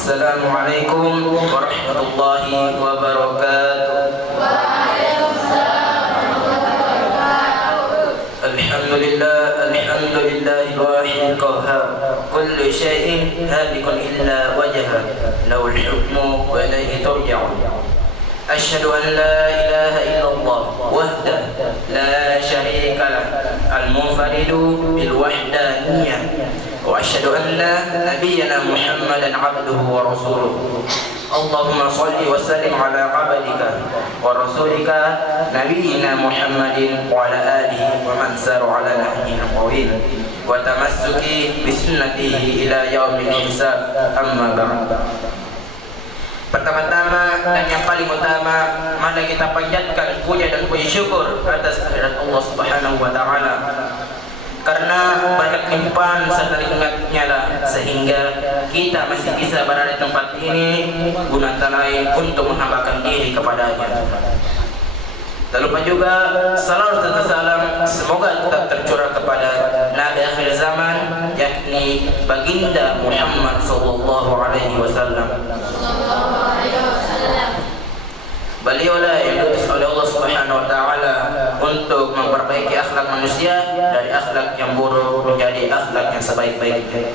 Assalamualaikum warahmatullahi wabarakatuh. Alhamdulillahi wahid qahhar. Kullu syai'in halikun illa wajhah. Lahul hukmu wa ilaihi turja'un. Asyhadu an la ilaha illallah wahdahu la syarika lah al-munfaridu bil wahdaniyah. Wa asyhadu anna nabiyyana Muhammadan abduhu wa rasuluhu. Allahumma salli wa sallim ala abdika wa rasulika nabiyyina Muhammadin wa ala alihi wa man sara ala nahjihi al-qawim wa tamassuki bi sunnatihi ila yaumil hisab. Amma ba'd. Pertama-tama dan yang paling utama, mari kita panjatkan puja dan puji syukur atas kehadirat Allah Subhanahu wa taala. Karena berkat limpahan serta nikmatnya lah sehingga kita masih bisa berada di tempat ini guna lain untuk menghambakan diri kepadanya. Tak lupa juga salawat serta salam semoga tetap tercurah kepada Nabi akhir zaman, yakni baginda Muhammad sallallahu alaihi wasallam. Beliaulah yang diutus oleh Allah Subhanahu wa taala untuk memperbaiki akhlak manusia dari akhlak yang buruk menjadi akhlak yang sebaik-baiknya.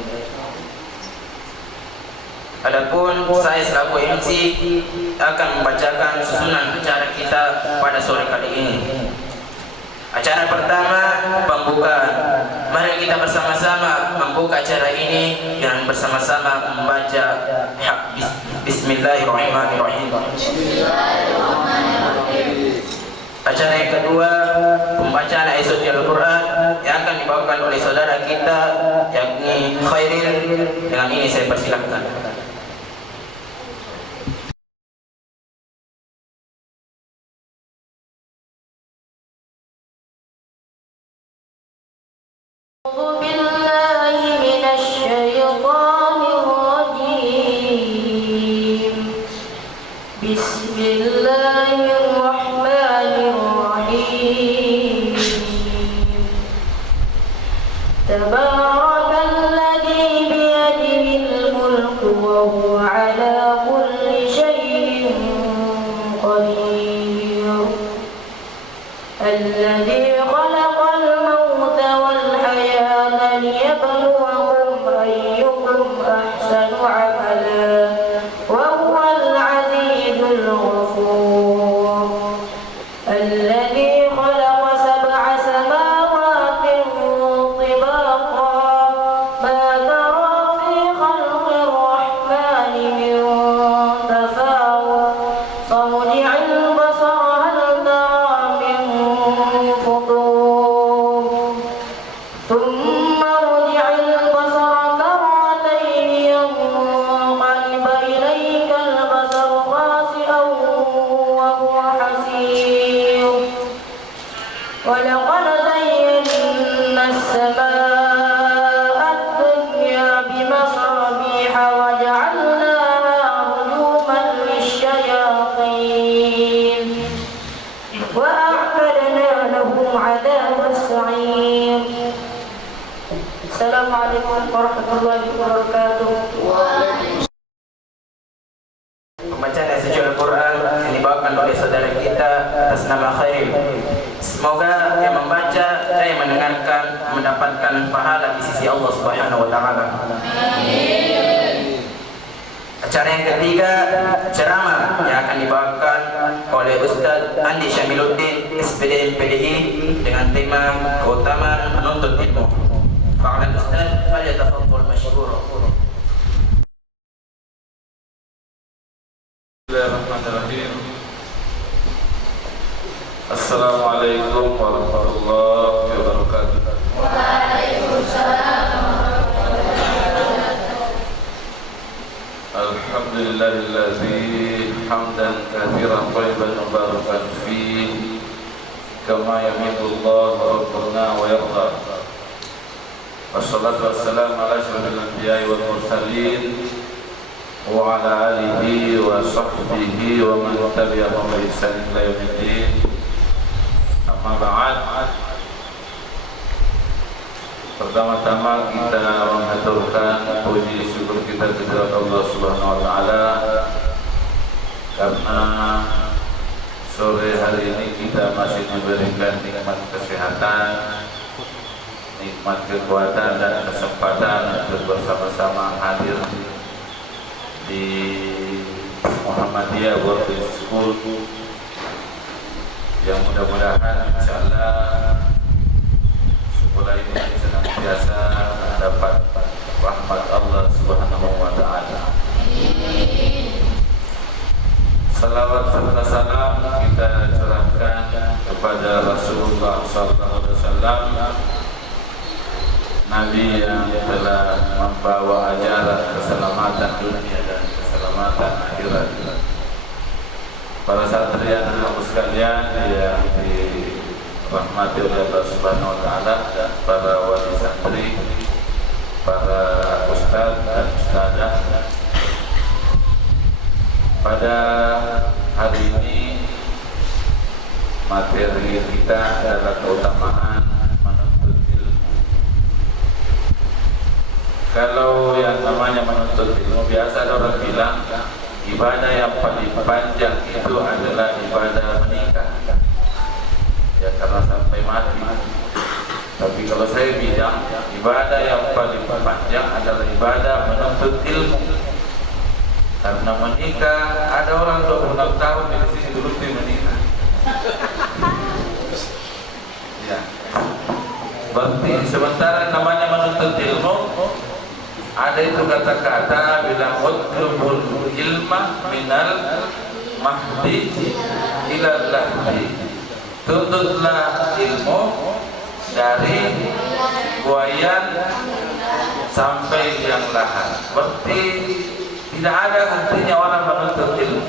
Adapun saya selaku MC akan membacakan susunan acara kita pada sore kali ini. Acara pertama, pembukaan. Mari kita bersama-sama membuka acara ini dengan bersama-sama membaca Bismillahirrahmanirrahim. Acara yang kedua, pembacaan ayat suci Al-Quran yang akan dibawakan oleh saudara kita, yakni Khairil. Dengan ini saya persilahkan. Assalamualaikum warahmatullahi wabarakatuh. Pembacaan ayat suci Al-Quran yang dibawakan oleh saudara kita atas nama Khairil. Semoga yang membaca dan yang mendengarkan mendapatkan pahala di sisi Allah Subhanahu wa taala. Amin. Acara yang ketiga, ceramah yang akan dibawakan oleh Ustaz Andi Syamiluddin, SPD MPDI, dengan tema keutamaan menuntut ilmu. Fa'ala Ustaz falyatafaddal masyhura. Bismillahirrahmanirrahim. Assalamualaikum warahmatullahi wabarakatuh. Waalaikumsalam. Alhamdulillahillazi hamdan katsiran thayyiban mubarakan fihi kama yuhibbullahu rabbuna wa yarda. Wassalatu wassalamu ala asyrafil anbiya'i wal mursalin wa ala alihi wa sahbihi wa man tabi'ahum bi ihsan ila yaumiddin. Amma ba'd. Pertama-tama kita mengaturkan puji syukur kita kepada Allah Subhanahu wa karena sore hari ini kita masih diberikan nikmat kesehatan, nikmat kekuatan dan kesempatan untuk bersama-sama hadir di Muhammadiyah Boarding School yang mudah-mudahan insyaallah sekolah ini senantiasa mendapat rahmat Allah Subhanahu wa taala. Salawat serta salam kita curahkan kepada Rasulullah SAW, Nabi yang telah membawa ajaran keselamatan dunia dan keselamatan akhirat. Para santri yang sekalian yang dirahmati oleh Allah Subhanahu wa taala, para wali santri, para ustaz dan ustazah. Pada hari ini materi kita adalah keutamaan menuntut ilmu. Kalau yang namanya menuntut ilmu, biasa ada orang bilang ibadah yang paling panjang itu adalah ibadah menikah, ya karena sampai mati. Tapi kalau saya bilang ibadah yang paling panjang adalah ibadah menuntut ilmu. Karena menikah, ada orang 26 tahun di sini dulu menikah. Ya. Berarti sementara namanya menuntut ilmu, ada itu kata-kata bilang utlubul ilma minal mahdi ila lahdi. Tuntutlah ilmu dari buayan sampai yang lahat. Berarti tidak ada hentinya orang menuntut ilmu.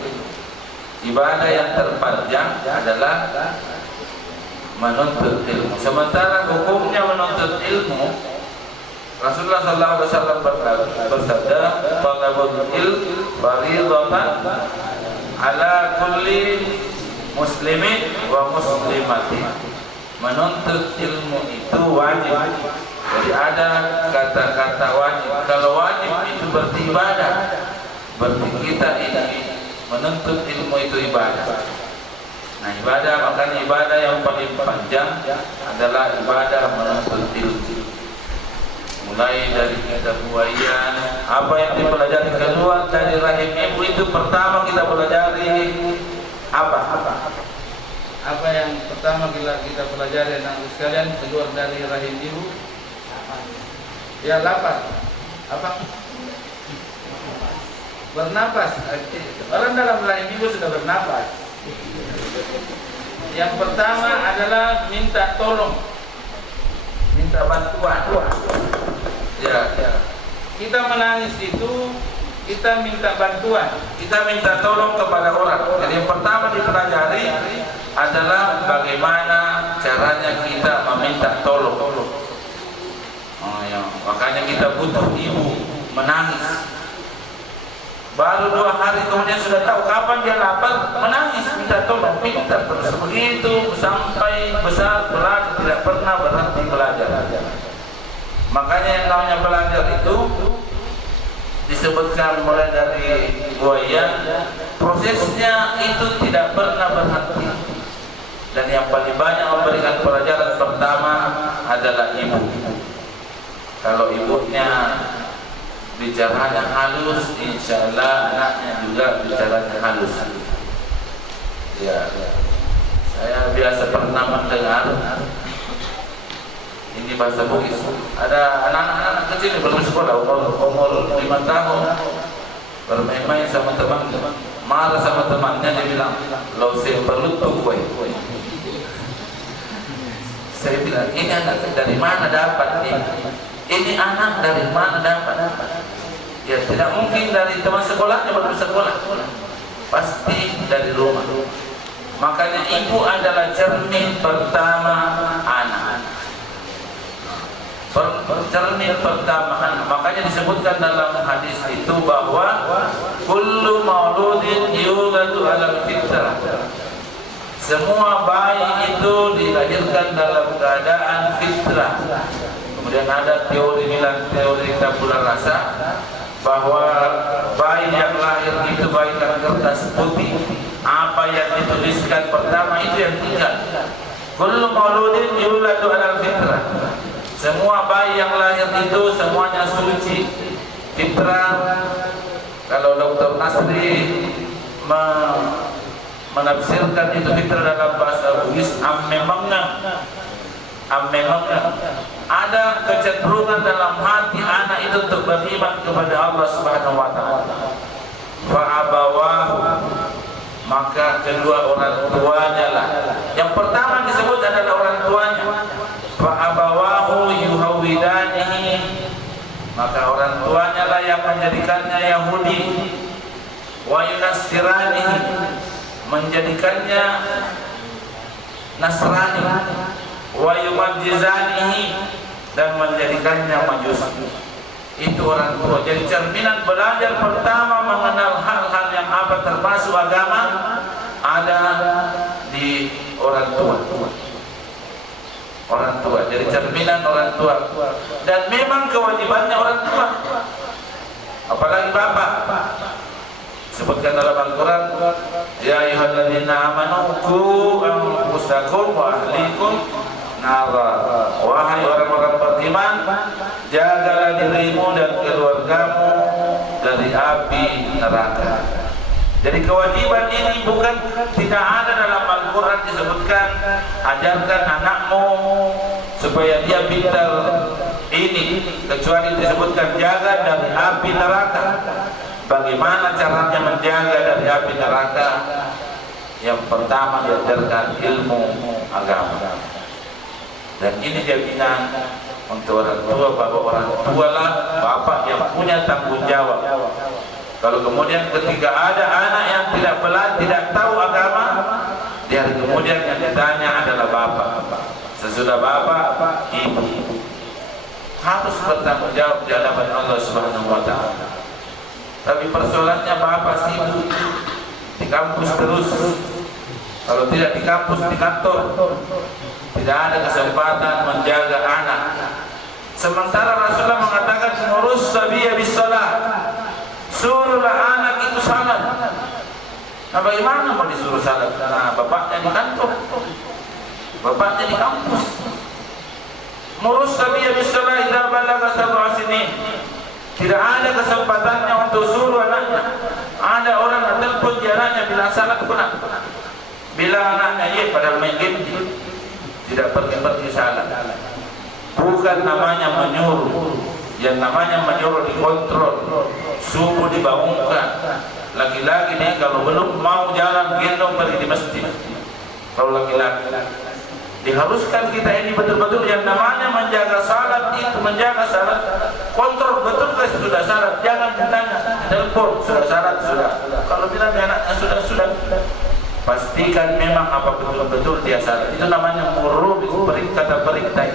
Ibadah yang terpanjang adalah menuntut ilmu. Sementara hukumnya menuntut ilmu, Rasulullah SAW bersabda, "Talabul ilm fardhatun ala kulli muslimin wa muslimatin." Menuntut ilmu itu wajib. Jadi ada kata-kata wajib. Kalau wajib itu berarti ibadah. Berarti kita ini menuntut ilmu itu ibadah. Nah, ibadah, makanya ibadah yang paling panjang adalah ibadah menuntut ilmu. Mulai dari kita buayan, apa yang dipelajari keluar dari rahim ibu itu pertama kita pelajari apa? Apa yang pertama kita pelajari anak sekalian keluar dari rahim ibu? Ya, lapar. Apa? Bernapas. Orang dalam rahim ibu sudah bernapas. Yang pertama adalah minta tolong, minta bantuan. Ya. Kita menangis itu kita minta bantuan, kita minta tolong kepada orang. Jadi yang pertama dipelajari adalah bagaimana caranya kita meminta tolong. Oh, ya. Makanya kita butuh ibu menangis. Baru 2 hari kemudian sudah tahu kapan dia lapar, menangis, minta tolong, minta terus begitu sampai besar belajar, tidak pernah berhenti belajar. Makanya yang namanya belajar itu disebutkan mulai dari buayan, prosesnya itu tidak pernah berhenti. Dan yang paling banyak memberikan pelajaran pertama adalah ibu. Kalau ibunya bicaranya halus, insya Allah anaknya juga bicaranya halus. Ya, saya biasa pernah mendengar ini bahasa Bugis. Ada anak-anak kecil belum sekolah, umur 5 tahun, bermain-main sama teman-teman, marah sama temannya, dia bilang, "Lo saya perlu tuh kue." Saya bilang, ini anak dari mana dapat nih? Ini anak dari mana dapat? Ya tidak mungkin dari teman sekolahnya baru sekolah, pasti dari rumah. Makanya ibu adalah cermin pertama anak. Cermin pertama anak. Makanya disebutkan dalam hadis itu bahwa kullu mauludin yuladu ala fitrah. Semua bayi itu dilahirkan dalam keadaan fitrah. Kemudian ada teori bilang teori tabula rasa bahwa bayi yang lahir itu bagaikan kertas putih. Apa yang dituliskan pertama itu yang tinggal. Kullu mauludin yuladu 'alal fitrah. Semua bayi yang lahir itu semuanya suci, fitrah. Kalau Dr. Nasri menafsirkan itu fitrah dalam bahasa Bugis, memangnya ada kecenderungan dalam hati anak itu untuk beriman kepada Allah Subhanahu wa taala. Fa abawahu, maka kedua orang tuanya lah. Yang pertama disebut adalah orang tuanya. Fa abawahu yuhawidanihi, maka orang tuanya lah yang menjadikannya Yahudi. Wa yunassiranihi, menjadikannya Nasrani. Wa yumajjizanihi, dan menjadikannya Majusi. Itu orang tua. Jadi cerminan belajar pertama mengenal hal-hal yang apa termasuk agama ada di orang tua. Orang tua. Jadi cerminan orang tua. Dan memang kewajibannya orang tua. Apalagi bapak. Sebutkan dalam Al-Quran, ya ayyuhalladzina amanu qu anfusakum wa ahlikum nara. Wahai orang-orang beriman, jagalah dirimu dan keluargamu dari api neraka. Jadi kewajiban ini bukan tidak ada dalam Al-Quran disebutkan ajarkan anakmu supaya dia pintar ini, kecuali disebutkan jaga dari api neraka. Bagaimana caranya menjaga dari api neraka? Yang pertama diajarkan ilmu agama. Dan ini jaminan untuk orang tua, bahwa orang tua lah bapak yang punya tanggung jawab. Kalau kemudian ketika ada anak yang tidak tahu agama, dia kemudian yang ditanya adalah bapak. Sesudah bapak, ibu harus bertanggung jawab di hadapan Allah Subhanahu wa taala. Tapi persoalannya bapak sibuk di kampus terus. Kalau tidak di kampus, di kantor, tidak ada kesempatan menjaga anak. Sementara Rasulullah mengatakan murus sabiya bis salat, suruhlah anak itu salat. Nah, bagaimana mau disuruh salat? Nah, bapaknya di kantor, bapaknya di kampus. Murus sabiya bis salat idza balagha sab'a sinin. Tidak ada kesempatannya untuk suruh anaknya. Ada orang yang telepon di anaknya bilang salat pula. Bilang anaknya iya padahal main game. Tidak pergi salat. Bukan namanya menyuruh. Yang namanya menyuruh dikontrol. Subuh dibangunkan. Laki-laki nih kalau belum mau jalan gendong pergi di masjid. Kalau laki-laki diharuskan kita ini betul-betul yang namanya menjaga salat itu, menjaga salat, kontrol betul ke sudah salat, jangan ditanya telepon sudah salat sudah. Kalau bilang anaknya sudah, pastikan memang apa betul-betul dia salat. Itu namanya murubis, kata perintah.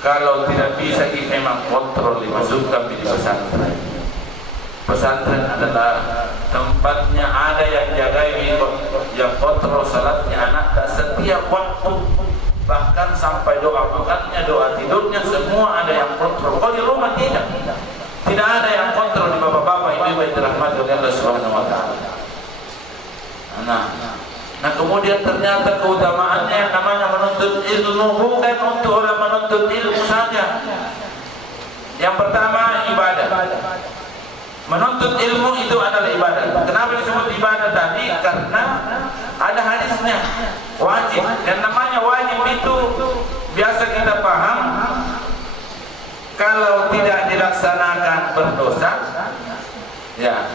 Kalau tidak bisa ini memang kontrol dimasukkan di pesantren. Pesantren adalah tempatnya ada yang jaga yang kontrol salatnya anak tak setiap waktu, bahkan sampai doa makannya, doa tidurnya semua ada yang kontrol. Kalau di rumah tidak ada yang kontrol di bapak-bapak ibu-ibu yang dirahmati oleh Allah Subhanahu wa taala. Nah kemudian ternyata keutamaannya yang namanya menuntut ilmu bukan untuk orang menuntut ilmu saja. Yang pertama ibadah. Menuntut ilmu itu adalah ibadah. Kenapa disebut ibadah tadi? Karena ada hadisnya wajib. Dan namanya wajib itu biasa kita paham kalau tidak dilaksanakan berdosa. Ya,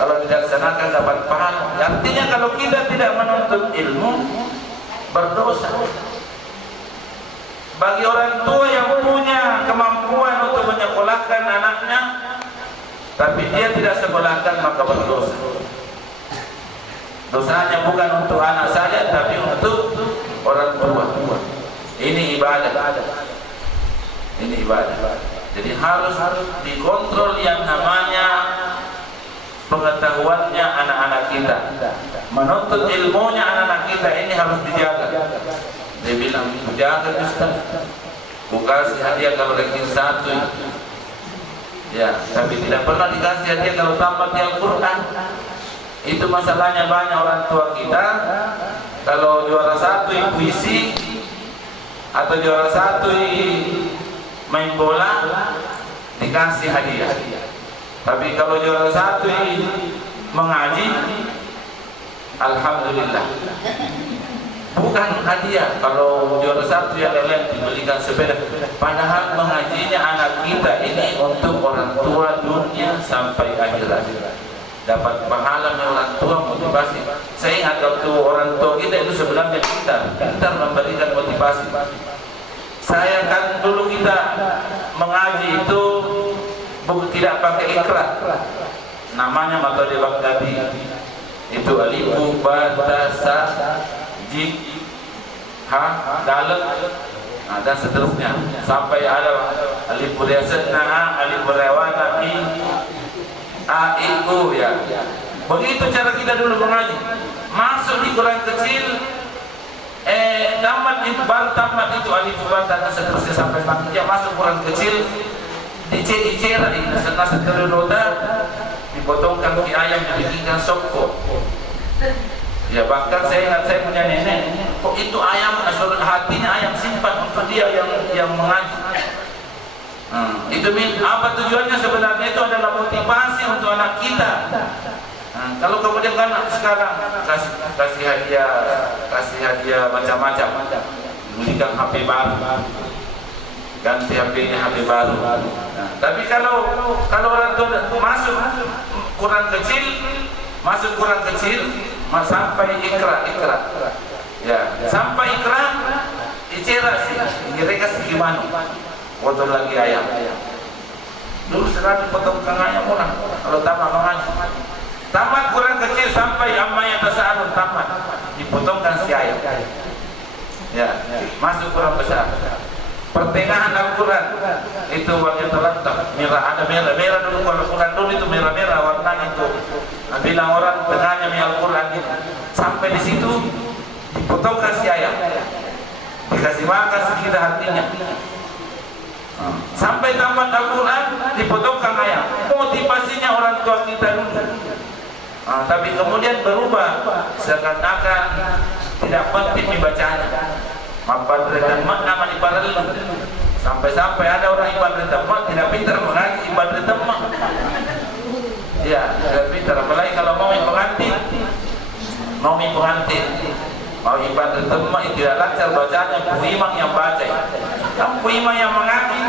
kalau dilaksanakan dapat pahala. Artinya kalau kita tidak menuntut ilmu berdosa. Bagi orang tua yang punya kemampuan untuk menyekolahkan anaknya tapi dia tidak sekolahkan maka berdosa. Dosanya bukan untuk anak saya tapi untuk orang tua. Ini ibadah. Ini ibadah. Jadi harus dikontrol yang namanya pengetahuannya anak-anak kita. Menuntut ilmunya anak-anak kita ini harus dijaga. Dia bilang jaga Ustaz. Bukan hadiah kalau ranking 1. Ya, tapi tidak pernah dikasih hadiah kalau tamat di Al-Quran. Itu masalahnya banyak orang tua kita. Kalau juara 1 puisi atau juara 1 main bola dikasih hadiah. Tapi kalau juara 1 mengaji, alhamdulillah, bukan hadiah. Kalau juara 1 yang lain dibelikan sepeda. Padahal mengajinya anak kita ini untuk orang tua dunia sampai akhirat. Dapat pahala orang tua, motivasi. Saya ingat waktu orang tua kita itu sebenarnya pintar memberikan motivasi. Saya kan dulu kita mengaji itu tidak pakai ikrar. Namanya materi Baghdadi. Itu alifu, ba, ta, sa, ji, ha, dalal, dan seterusnya sampai ada alif riasatna a, alif rawana i, a, i, u, ya. Begitu cara kita dulu mengaji. Masuk di Quran kecil, tamat itu baru tamat itu alif ba, ta, dan seterusnya sampai ya masuk Quran kecil, dicerat di nasa terroda, dipotongkan ke ayam, dibikinkan sokko. Ya, bahkan saya ingat saya punya nenek, kok itu ayam, hatinya ayam simpan untuk dia yang mengaji. Itu apa tujuannya sebenarnya? Itu adalah motivasi untuk anak kita. Kalau kemudian kan sekarang kasih hadiah macam-macam, belikan HP baru, ganti HP-nya HP baru. Tapi kalau orang tua masuk Quran kecil, sampai ikra, ya, sampai ikra, dicerak sih, mereka segimana, potong lagi ayam. Dulu sekali potong ayam orang, kalau tamat mengaji, tamat Quran kecil sampai amma yang tasa'alun tamat, dipotongkan si ayam. Ya, masuk Quran besar. Pertengahan Al-Quran itu warna terletak merah, ada merah dulu. Kalau Al-Quran dulu itu merah warnanya itu. Bilang orang tengahnya Al-Quran itu. Sampai di situ dipotongkan si ayam, dikasih makan sekitar hatinya. Sampai tamat Al-Quran dipotongkan ayam. Motivasinya orang tua kita dulu. Tapi kemudian berubah, seakan-akan tidak penting dibacanya. Mampan dan mak nama ibarat sampai ada orang ibarat mak tidak pintar mengaji ibarat mak. Ya, tidak pintar. Apalagi kalau mau pengantin, mau ibarat mak tidak lancar bacanya. Bu imam yang baca, Bu imam yang mengaji,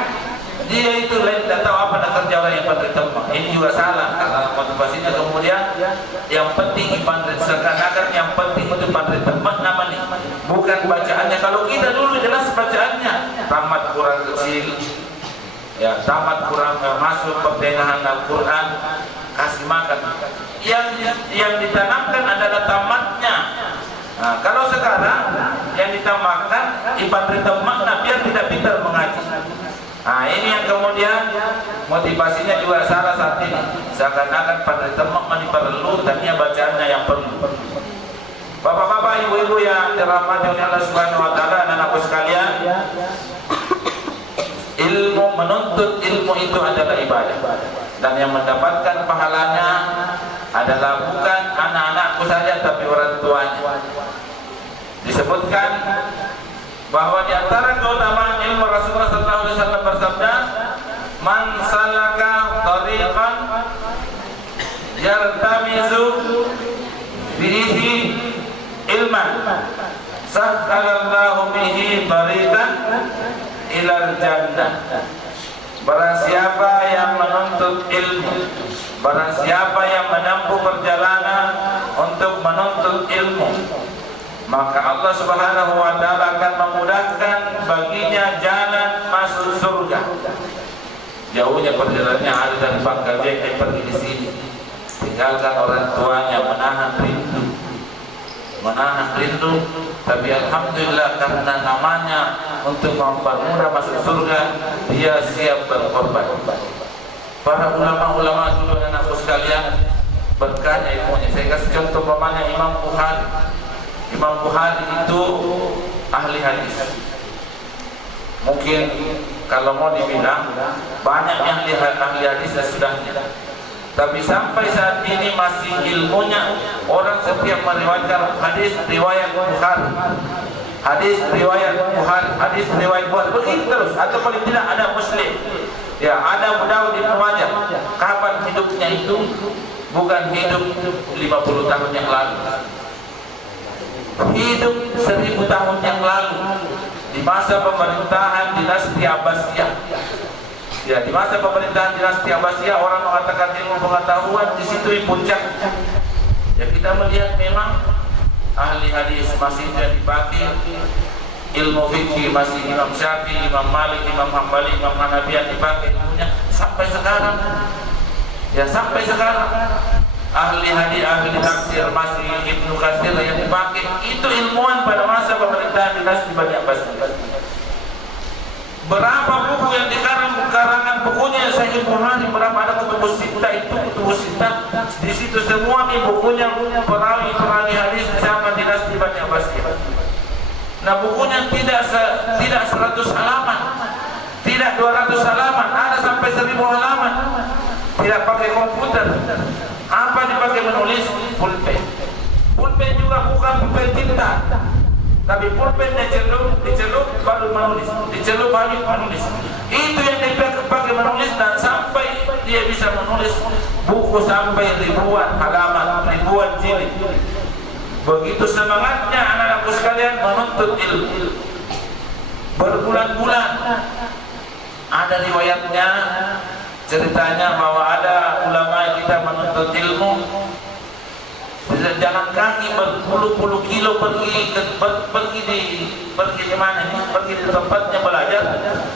dia itu lain tidak tahu apa nak kerja orang yang ibarat mak. Ini juga salah karena motivasinya kemudian yang penting ibarat, seakan-akan yang penting itu ibarat mak namanya, bukan bacaannya. Kalau kita dulu jelas bacaannya, tamat Quran kecil, ya, tamat Quran, masuk pertengahan Al-Quran, kasih makan. Yang ditanamkan adalah tamatnya. Kalau sekarang yang ditanamkan ibarat makna biar tidak pintar mengaji. Ini yang kemudian motivasinya juga salah saat ini. Seakan-akan pada temak perlu, tadinya bacaannya yang perlu. Bapak-bapak, ibu-ibu yang dirahmati oleh Allah Subhanahu wa taala, anak-anakku sekalian, menuntut ilmu itu adalah ibadah. Dan yang mendapatkan pahalanya adalah bukan anak-anakku saja tapi orang tuanya. Disebutkan bahwa di antara keutamaan ilmu Rasulullah SAW bersabda, "Man salaka tariqan yartamizu fihi ilman, sahhalallahu bihi tariqan ilal jannah." Barang siapa yang menuntut ilmu, barang siapa yang menempuh perjalanan untuk menuntut ilmu, maka Allah Subhanahu wa taala akan memudahkan baginya jalan masuk surga. Jauhnya perjalanannya ada dari Bangka Belitung pergi di sini. Tinggalkan orang tuanya, menahan rindu, tapi alhamdulillah karena namanya untuk mempermudah masuk surga, dia siap berkorban. Para ulama-ulama dulu, anakku sekalian, berkahnya ilmunya. Saya kasih contoh pamannya Imam Bukhari. Imam Bukhari itu ahli hadis. Mungkin kalau mau dibilang banyak yang lihat ahli hadis sudah, tapi sampai saat ini masih ilmunya orang setiap meriwayatkan hadis riwayat Bukhari, hadis riwayat Bukhari, hadis riwayat Bukhari, begitu terus, atau paling tidak ada Muslim, ya ada Abu Dawud, Ibnu Majah. Kapan hidupnya itu? Bukan hidup 50 tahun yang lalu, hidup 1000 tahun yang lalu, di masa pemerintahan dinasti Abbasiyah. Ya, di masa pemerintahan dinasti Abbasiyah orang mengatakan ilmu pengetahuan di situ puncak. Ya, kita melihat memang ahli hadis masih tidak dipakai, ilmu fikih masih Imam Syafi'i, Imam Malik, Imam Hambali, Imam Hanafi yang dipakai ilmunya sampai sekarang. Ya, sampai sekarang ahli hadis, ahli tafsir masih Ibnu Katsir yang dipakai. Itu ilmuwan pada masa pemerintahan dinasti Bani Abbasiyah. Berapa buku yang dikarang, karangan bukunya Sahih Bukhari, berapa ada kutubus sittah, itu kutubus sittah, di situ semua nih bukunya perawi hadis zaman dinasti Bani Abbasiyah. Nah, bukunya tidak 100 halaman, tidak 200 halaman, ada sampai 1000 halaman. Tidak pakai komputer. Apa dipakai menulis? Pulpen. Pulpen juga bukan pulpen tinta, tapi pulpen dicelup baru menulis, dicelup baru menulis. Itu yang dipakai menulis, dan sampai dia bisa menulis buku sampai ribuan halaman, ribuan jilid. Begitu semangatnya anak-anakku sekalian menuntut ilmu. Berbulan-bulan. Ada riwayatnya, ceritanya bahwa ada ulama kita menuntut ilmu, jalan kaki berpuluh-puluh kilo pergi di mana nih? Pergi di tempatnya belajar,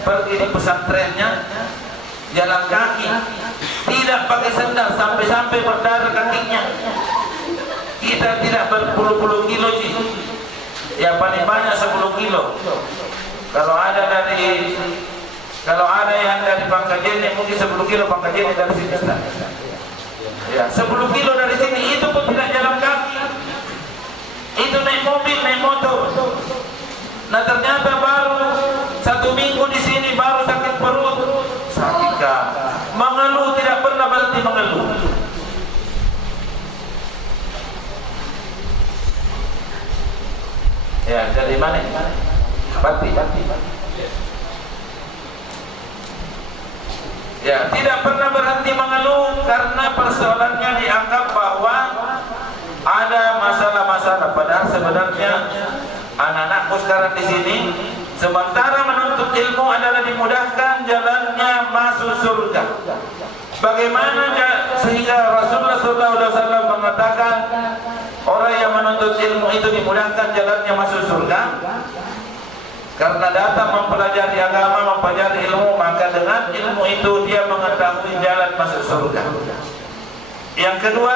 pergi di pesantrennya, jalan kaki, tidak pakai sendal, sampai berdarah kakinya. Kita tidak berpuluh-puluh kilo sih, ya paling banyak 10 kilo. Kalau ada yang dari Pangkajene mungkin 10 kilo, Pangkajene dari sini. Ya, 10 kilo dari sini, itu pun tidak jalan kaki. Itu naik mobil, naik motor. Nah, ternyata baru 1 minggu di sini baru sakit perut. Sakit kah? Mengeluh, tidak pernah berhenti mengeluh. Ya, dari mana? Pati. Ya, tidak pernah berhenti mengeluh karena persoalannya dianggap bahwa ada masalah-masalah. Padahal sebenarnya anak-anakku sekarang di sini, sementara menuntut ilmu adalah dimudahkan jalannya masuk surga. Bagaimana sehingga Rasulullah SAW mengatakan orang yang menuntut ilmu itu dimudahkan jalannya masuk surga? Karena datang mempelajari agama, mempelajari ilmu, maka dengan ilmu itu dia mengetahui jalan masuk surga. Yang kedua,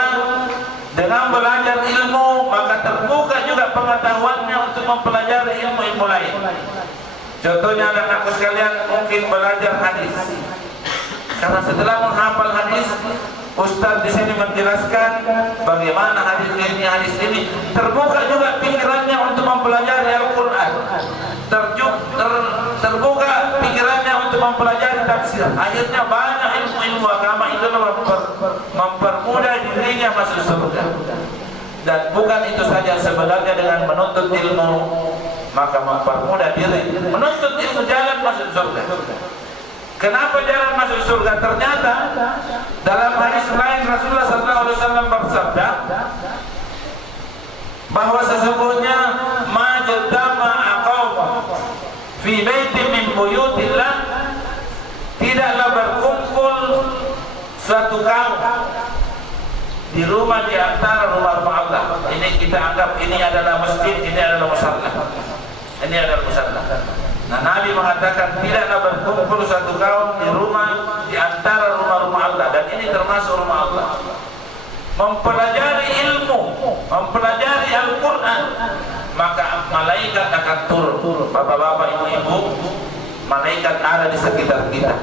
dengan belajar ilmu maka terbuka juga pengetahuannya untuk mempelajari ilmu-ilmu lain. Contohnya anak-anakku sekalian mungkin belajar hadis. Karena setelah menghafal hadis, Ustaz di sini menjelaskan bagaimana hadis ini, terbuka juga pikirannya untuk mempelajari Al-Quran. Terbuka pikirannya untuk mempelajari tafsir. Akhirnya banyak ilmu-ilmu agama itu mempermudah dirinya masuk surga. Dan bukan itu saja, sebenarnya dengan menuntut ilmu maka mempermudah diri. Menuntut ilmu jalan masuk surga. Kenapa jalan masuk surga? Ternyata dalam hadis lain Rasulullah SAW bersabda bahwa sesungguhnya majtama'a qaum fi baitin min buyutillah, tidaklah berkumpul suatu kaum di rumah di antara rumah-rumah Allah. Ini kita anggap ini adalah masjid, ini adalah musalla. Ini adalah musalla. Nah, Nabi mengatakan tidaklah berkumpul satu kaum di rumah di antara rumah-rumah Allah, dan ini termasuk rumah Allah. Mempelajari ilmu, mempelajari Al-Quran, maka malaikat akan turun. Bapak-bapak, ibu-ibu, malaikat ada di sekitar kita.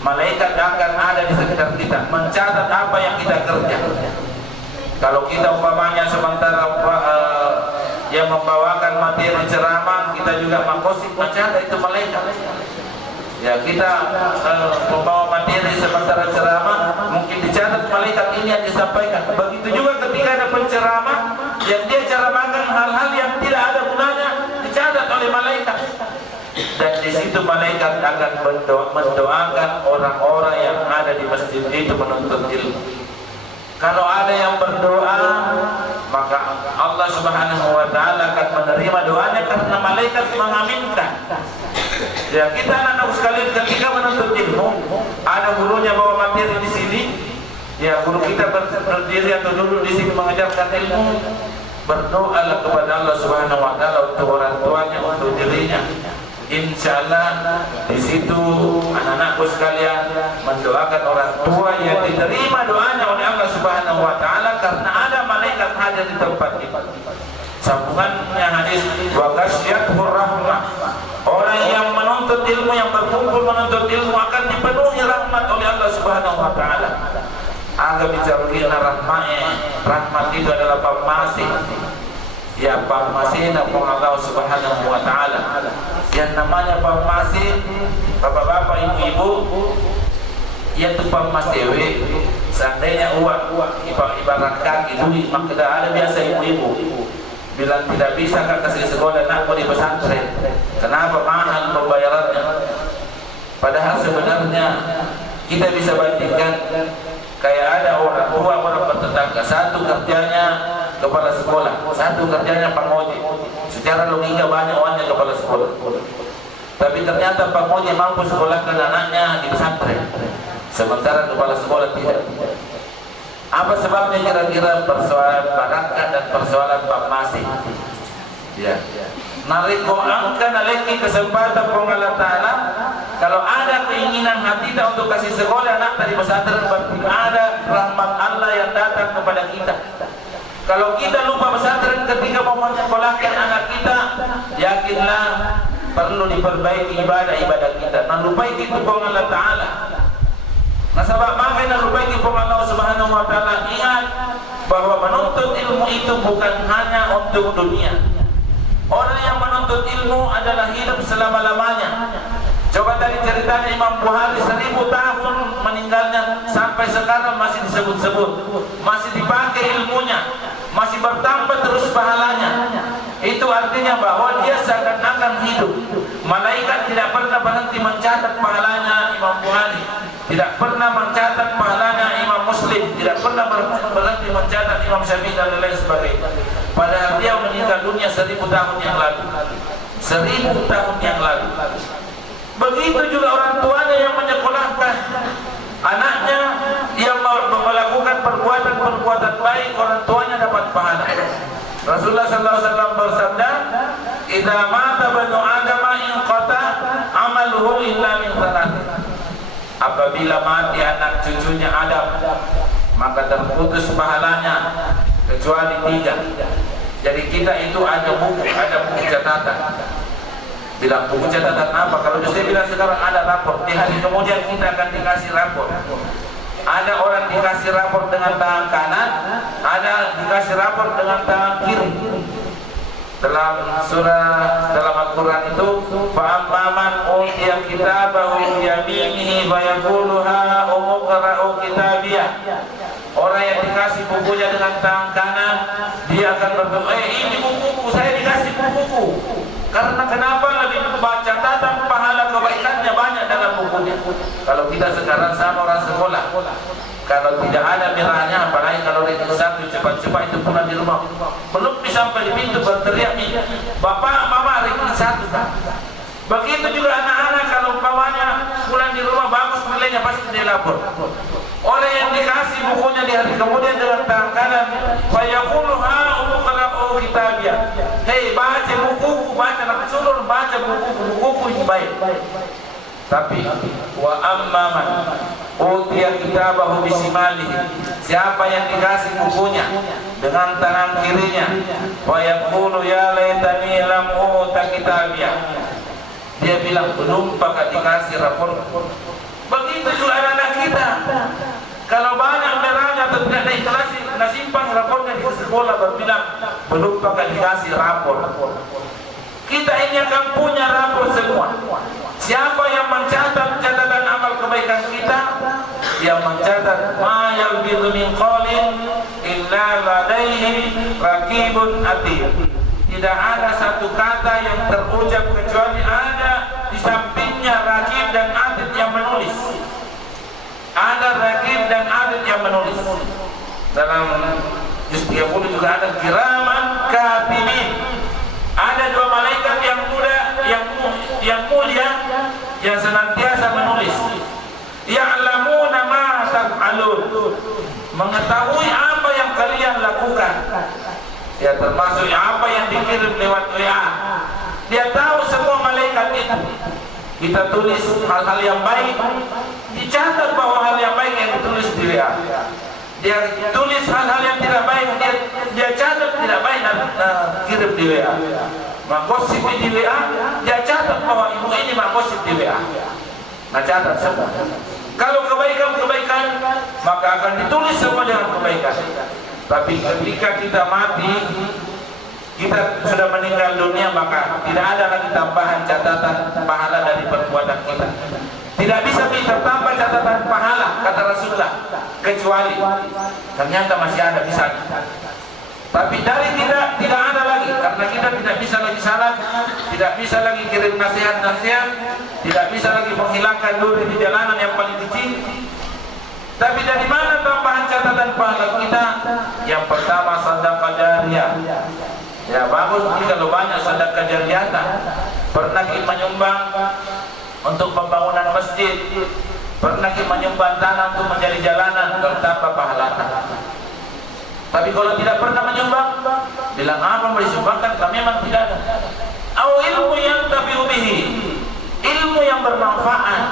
Malaikat akan ada di sekitar kita, mencatat apa yang kita kerja. Kalau kita umpamanya sementara yang membawakan materi ceramah, kita juga mengkosip mencatat, itu malaikat. Ya kita membawa materi sementara ceramah mungkin dicatat malaikat ini yang disampaikan. Begitu juga ketika ada penceramah yang dia ceramahkan hal-hal yang tidak ada gunanya dicatat oleh malaikat. Dan di situ malaikat akan mendoakan orang-orang yang ada di masjid itu menuntut ilmu. Kalau ada yang berdoa, maka Allah Subhanahu wa taala akan menerima doanya karena malaikat mengaminkan. Ya, kita anak-anak sekalian ketika menuntut ilmu, ada gurunya bawa materi di sini, ya guru kita berdiri atau duduk di sini mengajarkan ilmu, berdoalah kepada Allah Subhanahu wa taala untuk orang tuanya, untuk dirinya. Insyaallah di situ anak-anakku sekalian mendoakan orang tua yang diterima doanya oleh Allah Subhanahu wa taala karena ada malaikat hadir di tempat itu. Sambungannya hadis wa ghasyiyatuhur rahmah. Orang yang menuntut ilmu, yang berkumpul menuntut ilmu akan dipenuhi rahmat oleh Allah Subhanahu wa taala. Agak bicara rahmat itu adalah pemasi. Ya pemasiina pun Allah Subhanahu wa taala. Yang namanya pemasi, bapak-bapak, ibu-ibu, yaitu pemasewe. Seandainya uang ibarat kaki duit, maka ada biasa ibu-ibu bilang tidak bisa kan kasih sekolah nak mau di pesantren. Kenapa mahal pembayarannya? Padahal sebenarnya kita bisa bandingkan kayak ada orang tua, orang bertetangga, satu kerjanya kepala sekolah, satu kerjanya pengojek. Secara logika banyak uangnya kepala sekolah, tapi ternyata pengojek mampu sekolahkan anaknya di pesantren, sementara kepala sekolah tidak. Apa sebabnya kira-kira? Persoalan barakat dan persoalan pamasi. Ya. Nariko angka naleki kesempatan Allah Ta'ala. Kalau ada keinginan hati kita untuk kasih sekolah anak dari pesantren, berarti ada rahmat Allah yang datang kepada kita. Kalau kita lupa pesantren ketika mau menyekolahkan anak kita, yakinlah perlu diperbaiki ibadah kita. Nah, lupai itu Allah Ta'ala. Nah, sebab makanya lupai itu Allah Subhanahu wa taala. Ingat bahwa menuntut ilmu itu bukan hanya untuk dunia. Orang yang menuntut ilmu adalah hidup selama-lamanya. Coba tadi ceritanya Imam Bukhari 1000 tahun meninggalnya sampai sekarang masih disebut-sebut, masih dipakai ilmunya, masih bertambah terus pahalanya. Itu artinya bahwa dia seakan-akan hidup. Malaikat tidak pernah berhenti mencatat pahalanya Imam Bukhari, tidak pernah mencatat pahalanya Imam Muslim, tidak pernah berhenti mencatat Imam Syafi'i dan lain sebagainya. Padahal dia meninggal dunia 1000 tahun yang lalu. 1000 tahun yang lalu. Begitu juga orang tuanya yang menyekolahkan anaknya, yang melakukan perbuatan baik, orang tuanya dapat pahala. Rasulullah SAW bersabda, "Idza mata banu Adam inqata amaluhu illa min thalath." Apabila mati anak cucunya Adam, maka terputus pahalanya kecuali 3. Jadi kita itu ada buku catatan. Bilang buku catatan apa? Kalau saya bilang sekarang ada rapor, di hari kemudian kita akan dikasih rapor. Ada orang dikasih rapor dengan tangan kanan, ada dikasih rapor dengan tangan kiri. Dalam Al-Quran itu, fa'amman utiya kitabahu yaminihi fayaqulu ha umqra'u kitabiyah. Orang yang dikasih bukunya dengan tangan kanan, dia akan berkata, ini bukuku, saya dikasih bukuku. Karena kenapa? Lebih baca catatan pahala kebaikannya banyak dalam bukunya. Kalau kita sekarang sama orang sekolah, kalau tidak ada merahnya, apalagi kalau ranking 1 cepat-cepat itu pulang di rumah, belum sampai di pintu berteriak, "Bapak, Mama ranking 1." Begitu juga anak-anak kalau umpamanya pulang di rumah bagus nilainya, pasti dia lapor. Orang yang dikasih bukunya di hari kemudian dengan tangan kanan, fayaqulu ha umqra'u kitabiyah. Hei, baca bukuku, baca, suruh baca bukuku ini baik. Tapi wa amman utiya kitabahu bisimalihi, siapa yang dikasih bukunya dengan tangan kirinya, wa yaqulu ya laitani lam uta kitabiyah, dia bilang belum pakai dikasih rapor. Begitu juga anak-anak kita, kalau banyak merahnya atau tidak diikhlasi, simpan rapornya di sekolah, berbilang belum pakai dikasih rapor. Kita ini akan punya rapor semua. Siapa yang mencatat catatan amal kebaikan kita? Yang mencatat ma yalbidu min qalin illa ladaihi raqibun atid. Tidak ada satu kata yang terucap kecuali ada di sampingnya raqib dan atid yang menulis. Ada raqib dan atid yang menulis. Dalam juz 30 juga ada kiraman katibin. Ada dua malaikat yang mulia yang senantiasa menulis. Ya'lamuna ma taf'alun, mengetahui apa yang kalian lakukan. Ya, termasuk apa yang dikirim lewat WA. Dia tahu semua malaikat itu. Kita tulis hal-hal yang baik, dicatat bahwa hal yang baik yang ditulis di WA. Dia tulis hal-hal yang tidak baik, dia catat tidak baik dan kirim di WA. Menggosip di WA, dia catat bahwa ibu ini menggosip di WA. Nah, catat semua. Kalau kebaikan-kebaikan, maka akan ditulis semua dengan kebaikan. Tapi ketika kita mati, kita sudah meninggal dunia, maka tidak ada lagi tambahan catatan pahala dari perbuatan kita. Tidak bisa kita tambah catatan pahala, kata Rasulullah, kecuali ternyata masih ada bisa. Tapi dari tidak ada lagi, karena kita tidak bisa lagi salat, tidak bisa lagi kirim nasihat-nasihat, tidak bisa lagi menghilangkan duri di jalanan yang paling kecil. Tapi dari mana tambahan catatan pahala kita? Yang pertama, sedekah jariyah. Ya, bagus kalau banyak sedekah jariyah. Pernah kita menyumbang untuk pembangunan masjid, pernah kita menyumbang tanah untuk menjadi jalanan, bertambah pahala. Tapi kalau tidak pernah menyumbang, bilang apa mau disumbangkan? Kami memang tidak ada. Au ilmu yang tabi'u bihi, ilmu yang bermanfaat.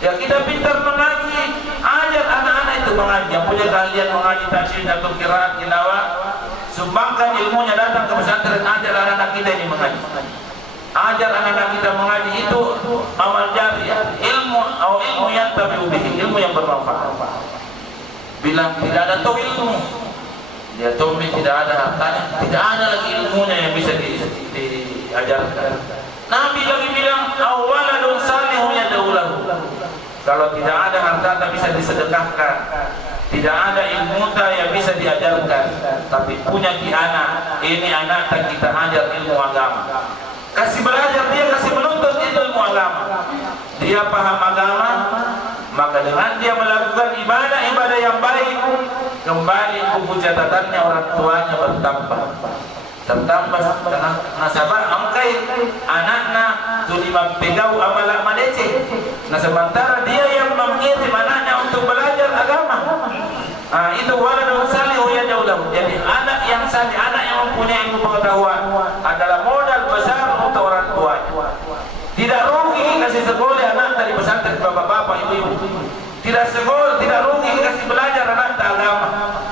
Ya, kita pintar mengaji, ajar anak-anak itu mengaji. Yang punya keahlian mengaji tajwid atau qiraat tilawah, sumbangkan ilmunya, datang ke pesantren, ajar anak-anak kita ini mengaji. Ajar anak-anak kita mengaji, itu amal jariyah. Ilmu yang tabi'u bihi, ilmu yang bermanfaat. Bilang tidak ada tuh ilmu. Dia Tommy tidak ada hartanya, tidak ada lagi ilmunya yang bisa diajarkan. Nabi lagi bilang awaladun salihun yad'ulahu. Kalau tidak ada harta tak bisa disedekahkan, tidak ada ilmu yang bisa diajarkan, tapi punya di anak, ini anak yang kita ajar ilmu agama. Kasih belajar dia, kasih menuntut ilmu agama. Dia paham agama, maka dengan dia melakukan ibadah yang baik, kembali buku catatannya orang tuanya bertambah karena nasabah angkai anaknya tulima pegau amalan madece. Nah, sementara dia yang mengirim anaknya untuk belajar agama, itu waladun salihun yad'ulahu. Jadi anak yang salih, anak yang mempunyai ilmu pengetahuan adalah modal besar untuk orang tuanya. Tidak rugi kasih sekolah anak dari pesantren bapak-bapak, ibu-ibu. Tidak rugi kasih belajar anak agama.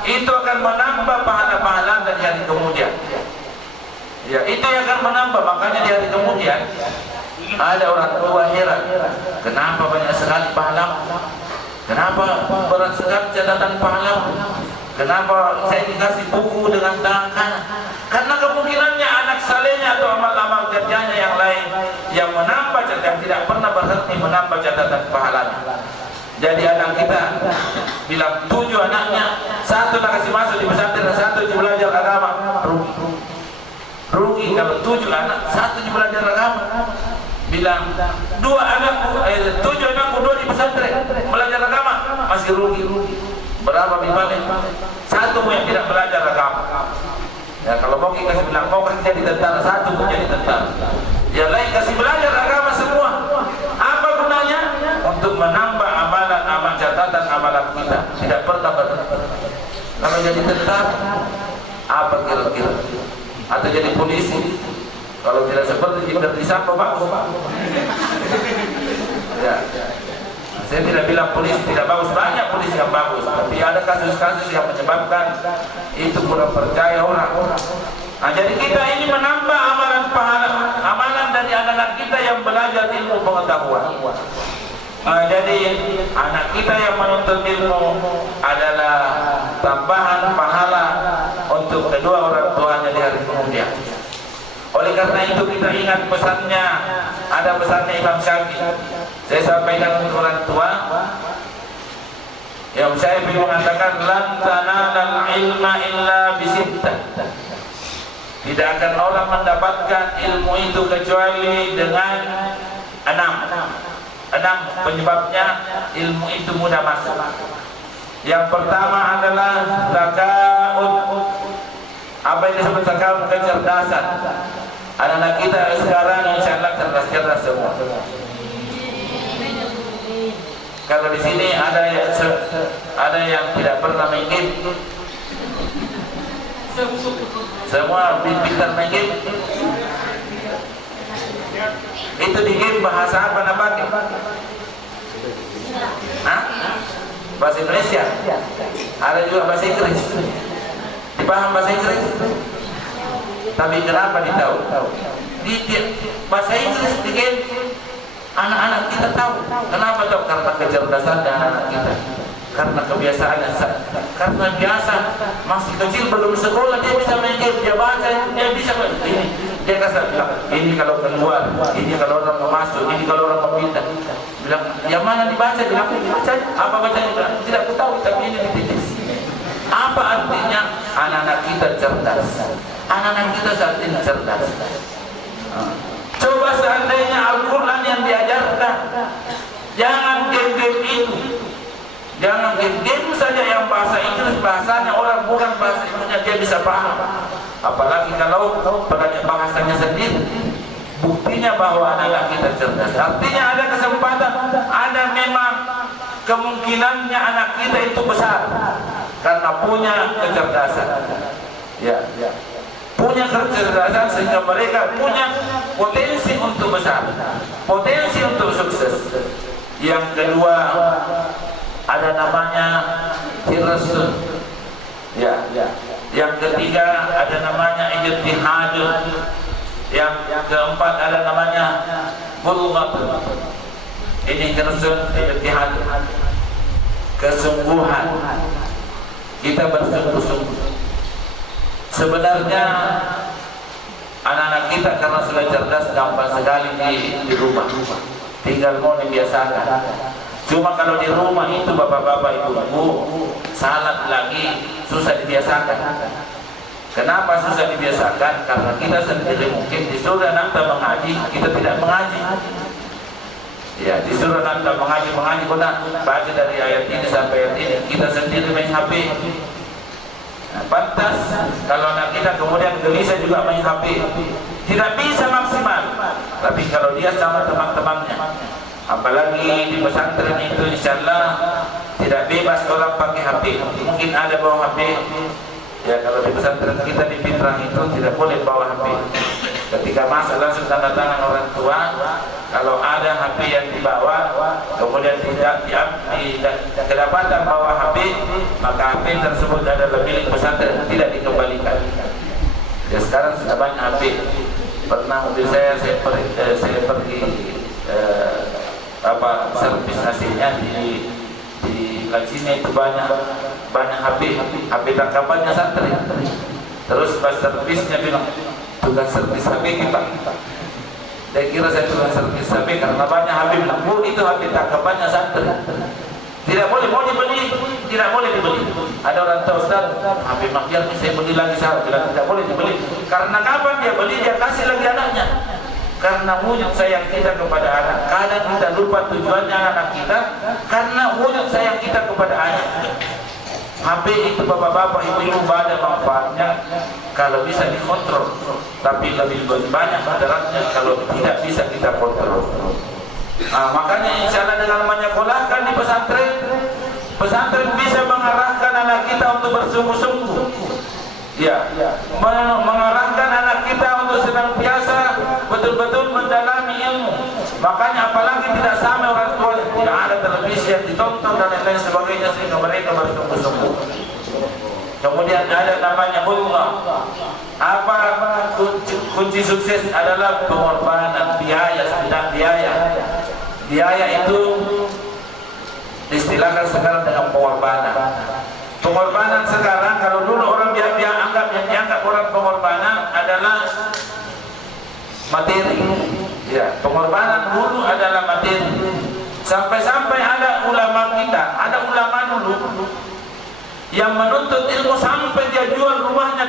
Itu akan menambah pahala-pahala dari hari kemudian. Ya, itu yang akan menambah. Makanya di hari kemudian ada orang tua heran, kenapa banyak sekali pahala? Kenapa berat sekali catatan pahala? Kenapa saya dikasih buku dengan tangan kanan? Karena kemungkinannya anak salehnya atau amal-amal kerjanya yang lain yang menambah catatan, tidak pernah berhenti menambah catatan pahalanya. Jadi anak kita bilang 7 anaknya, 1 nak kasih masuk di pesantren, 1 belajar agama, rugi kalau 7 anak, 1 belajar agama. Bilang 7 anakku 2 di pesantren belajar agama, masih rugi. Berapa bimbalnya? 1 yang tidak belajar agama. Ya, kalau mau kita kasih bilang mau kasih jadi tentara, 1 pun jadi tentara. Yang lain kasih belajar agama semua. Apa gunanya? Untuk menambah amalan catatan amalan kita. Tidak pernah berhenti. Kalau jadi tentara, apa kira-kira? Atau jadi polisi? Kalau tidak seperti Jibril Sampo, bagus Pak. Ya. Saya tidak bilang polisi tidak bagus, banyak polisi yang bagus, tapi ada kasus-kasus yang menyebabkan itu kurang percaya orang. Nah, jadi kita ini menambah amalan dari anak-anak kita yang belajar ilmu pengetahuan. Nah, jadi anak kita yang menuntut ilmu adalah tambahan pahala untuk kedua orang tuanya di hari kemudian. Oleh karena itu kita ingat pesannya ada pesannya Imam Syafi'i. Saya sampaikan untuk orang tua. Imam Syafi'i mengatakan lan tanalal ilma illa bisittah. Tidak akan orang mendapatkan ilmu itu kecuali dengan 6 penyebabnya ilmu itu mudah masuk. Yang pertama adalah zakaun. Apa yang disebut zakaun? Kecerdasan. Anak-anak kita sekarang insya Allah cerdas-cerdas semua. Kalau di sini ada yang tidak pernah main game, semua pintar main game. Itu di game bahasa apa namanya? Bahasa Indonesia. Ada juga bahasa Inggris. Dipaham bahasa Inggris? Tapi kenapa ditahu? Di bahasa Inggris di game anak-anak kita tahu. Kenapa tahu? Karena kecerdasan anak-anak kita. Karena kebiasaan, karena biasa masih kecil belum sekolah dia bisa main game, dia baca, dia bisa ini. Dia kasih bilang, ini kalau keluar, ini kalau orang mau masuk, ini kalau orang mau pindah. Bilang, yang mana dibaca? Bilang, dibaca. Apa bacanya? Bilang, tidak aku tahu, tapi ini ditulis. Apa artinya? Anak-anak kita cerdas. Anak-anak kita saat ini cerdas. Coba seandainya Al-Quran yang diajarkan, jangan game-game itu. Jangan game saja yang bahasa Inggris, bahasanya orang bukan bahasa Indonesia dia bisa paham. Apalagi kalau bahasanya sendiri. Buktinya bahwa anak kita cerdas. Artinya ada kesempatan, ada memang kemungkinannya anak kita itu besar karena punya kecerdasan. Ya. Punya kecerdasan sehingga mereka punya potensi untuk besar, potensi untuk sukses. Yang kedua, ada namanya firasat. Ya. Yang ketiga ada namanya ijtihad. Yang keempat ada namanya bulghat. Ini firasat, ijtihad. Kesungguhan. Kita bersungguh-sungguh. Sebenarnya anak-anak kita karena sudah cerdas gampang sekali di rumah. Tinggal mau dibiasakan. Cuma kalau di rumah itu bapak-bapak ibu-ibu salat lagi susah dibiasakan. Kenapa susah dibiasakan? Karena kita sendiri mungkin disuruh nanti mengaji, kita tidak mengaji. Ya, disuruh nanti mengaji, kita baca dari ayat ini sampai ayat ini, kita sendiri main HP. Nah, pantas kalau anak kita kemudian gelisah juga main HP, tidak bisa maksimal. Tapi kalau dia sama teman-temannya, apalagi di pesantren itu insyaallah tidak bebas orang pakai HP. Mungkin ada bawa HP. Ya, kalau di pesantren kita di Pindrang itu tidak boleh bawa HP. Ketika masuk langsung tanda tangan orang tua. Kalau ada HP yang dibawa, kemudian tidak kedapatan bawa HP, maka HP tersebut adalah milik pesantren, tidak dikembalikan. Ya, sekarang sudah banyak HP. Pernah mobil saya pergi servis AC-nya di Kacina itu banyak HP tangkapannya santri. Terus pas servisnya bilang, tugas servis HP kita. Saya kira saya tugas servis HP karena banyak HP bilang, bu itu HP tangkapannya santri. Tidak boleh, mau dibeli, tidak boleh dibeli. Ada orang tahu Ustaz, HP makian ini saya beli lagi, saya bilang tidak boleh dibeli. Karena kapan dia beli, dia kasih lagi anaknya. Karena wujud sayang kita kepada anak. Kadang kita lupa tujuannya anak kita karena wujud sayang kita kepada anak. HP itu bapak-bapak, ibu-ibu ada manfaatnya kalau bisa dikontrol, tapi lebih banyak mudaratnya kalau tidak bisa kita kontrol. Makanya insya Allah dengan menyekolahkan di pesantren, pesantren bisa mengarahkan anak kita untuk bersungguh-sungguh. Ya, mengarahkan anak kita untuk senantiasa betul-betul mendalami ilmu. Makanya apalagi tidak sama orang tua, tidak ada televisi yang ditonton dan lain-lain sebagainya sehingga mereka bersungguh-sungguh. Kemudian ada namanya bulghat. Apa kunci sukses adalah pengorbanan, biaya, sebidang biaya. Biaya itu istilahkan sekarang dengan pengorbanan. Pengorbanan sekarang, kalau dulu orang yang dianggap orang pengorbanan adalah materi. Ya, Pengorbanan dulu adalah materi. Sampai-sampai ada ulama kita, ada ulama dulu yang menuntut ilmu sampai dia jual rumahnya,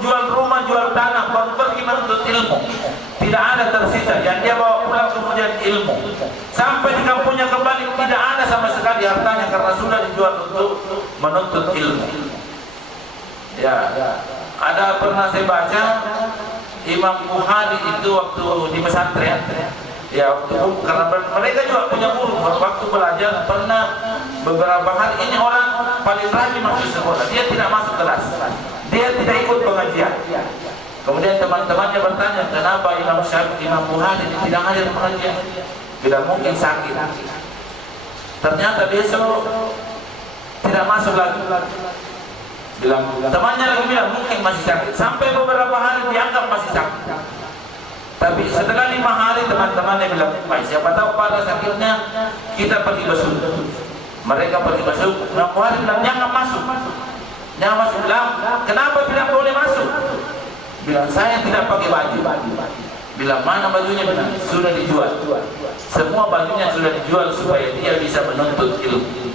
jual rumah, jual tanah, baru pergi menuntut ilmu. Tidak ada tersisa yang dia bawa pulang kemudian ilmu. Sampai di kampungnya kembali tidak ada sama sekali hartanya karena sudah dijual untuk menuntut ilmu. Ya, ada pernah saya baca Imam Bukhari itu waktu di pesantren. Ya, karena mereka juga punya guru. Waktu belajar pernah beberapa hari ini orang paling rajin masuk sekolah. Dia tidak masuk kelas. Dia tidak ikut pengajian. Kemudian teman-temannya bertanya, kenapa Imam Bukhari tidak hadir pengajian? Tidak mungkin sakit. Ternyata besok tidak masuk lagi. Temannya lagi bilang mungkin masih sakit. Sampai beberapa hari dianggap masih sakit. Tapi setelah 5 hari teman-temannya bilang, baik, siapa tahu pada sakitnya kita pergi besuk. Mereka pergi besuk. Imam Bukhari bilang jangan masuk. Jangan masuk. Bilang kenapa tidak boleh masuk? Bilang saya tidak pakai baju. Bilang mana bajunya? Bilang sudah dijual. Semua bajunya sudah dijual supaya dia bisa menuntut ilmu.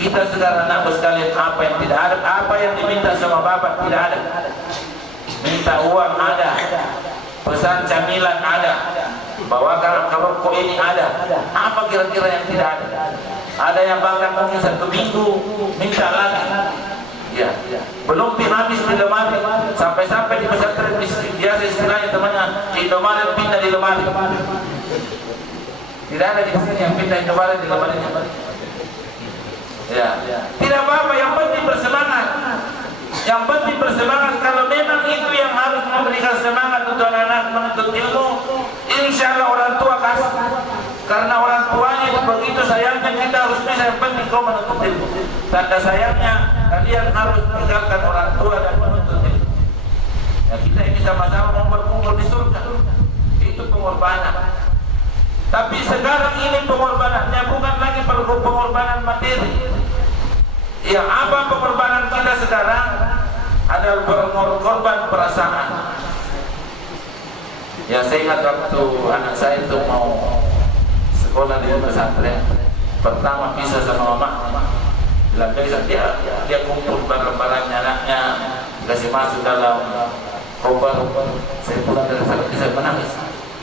Kita sekarang anak sekalian apa yang tidak ada, apa yang diminta sama bapak tidak ada. Minta uang ada. Pesan camilan ada, bawakan rokok ini ada. Apa kira-kira yang tidak ada? Ada yang bahkan mungkin 1 minggu minta lagi. Ya, belum habis di lemari. Sampai-sampai di pesantren biasa istilahnya temannya Indomaret pindah di lemari. Tidak ada di sini yang pindah Indomaret di lemari. Ya, tidak apa-apa. Yang penting bersemangat. Yang penting bersemangat. Kalau memang itu yang harus memberikan semangat untuk anak-anak menuntut ilmu, insya Allah orang tua kasih. Karena orang tuanya begitu sayangnya kita harus bisa. Yang penting kau menuntut ilmu. Tanda sayangnya kalian harus meninggalkan orang tua dan menuntut ilmu. Ya, kita ini sama-sama mau berkumpul di surga. Itu pengorbanan. Tapi sekarang ini pengorbanannya bukan lagi pengorbanan materi. Ya, apa pengorbanan kita sekarang adalah korban perasaan. Ya, saya ingat waktu anak saya itu mau sekolah di pesantren, pertama pisah sama mama. Bilang dia kumpul barang-barangnya anaknya, kasih masuk dalam koper. Saya pulang dari sana, saya menangis.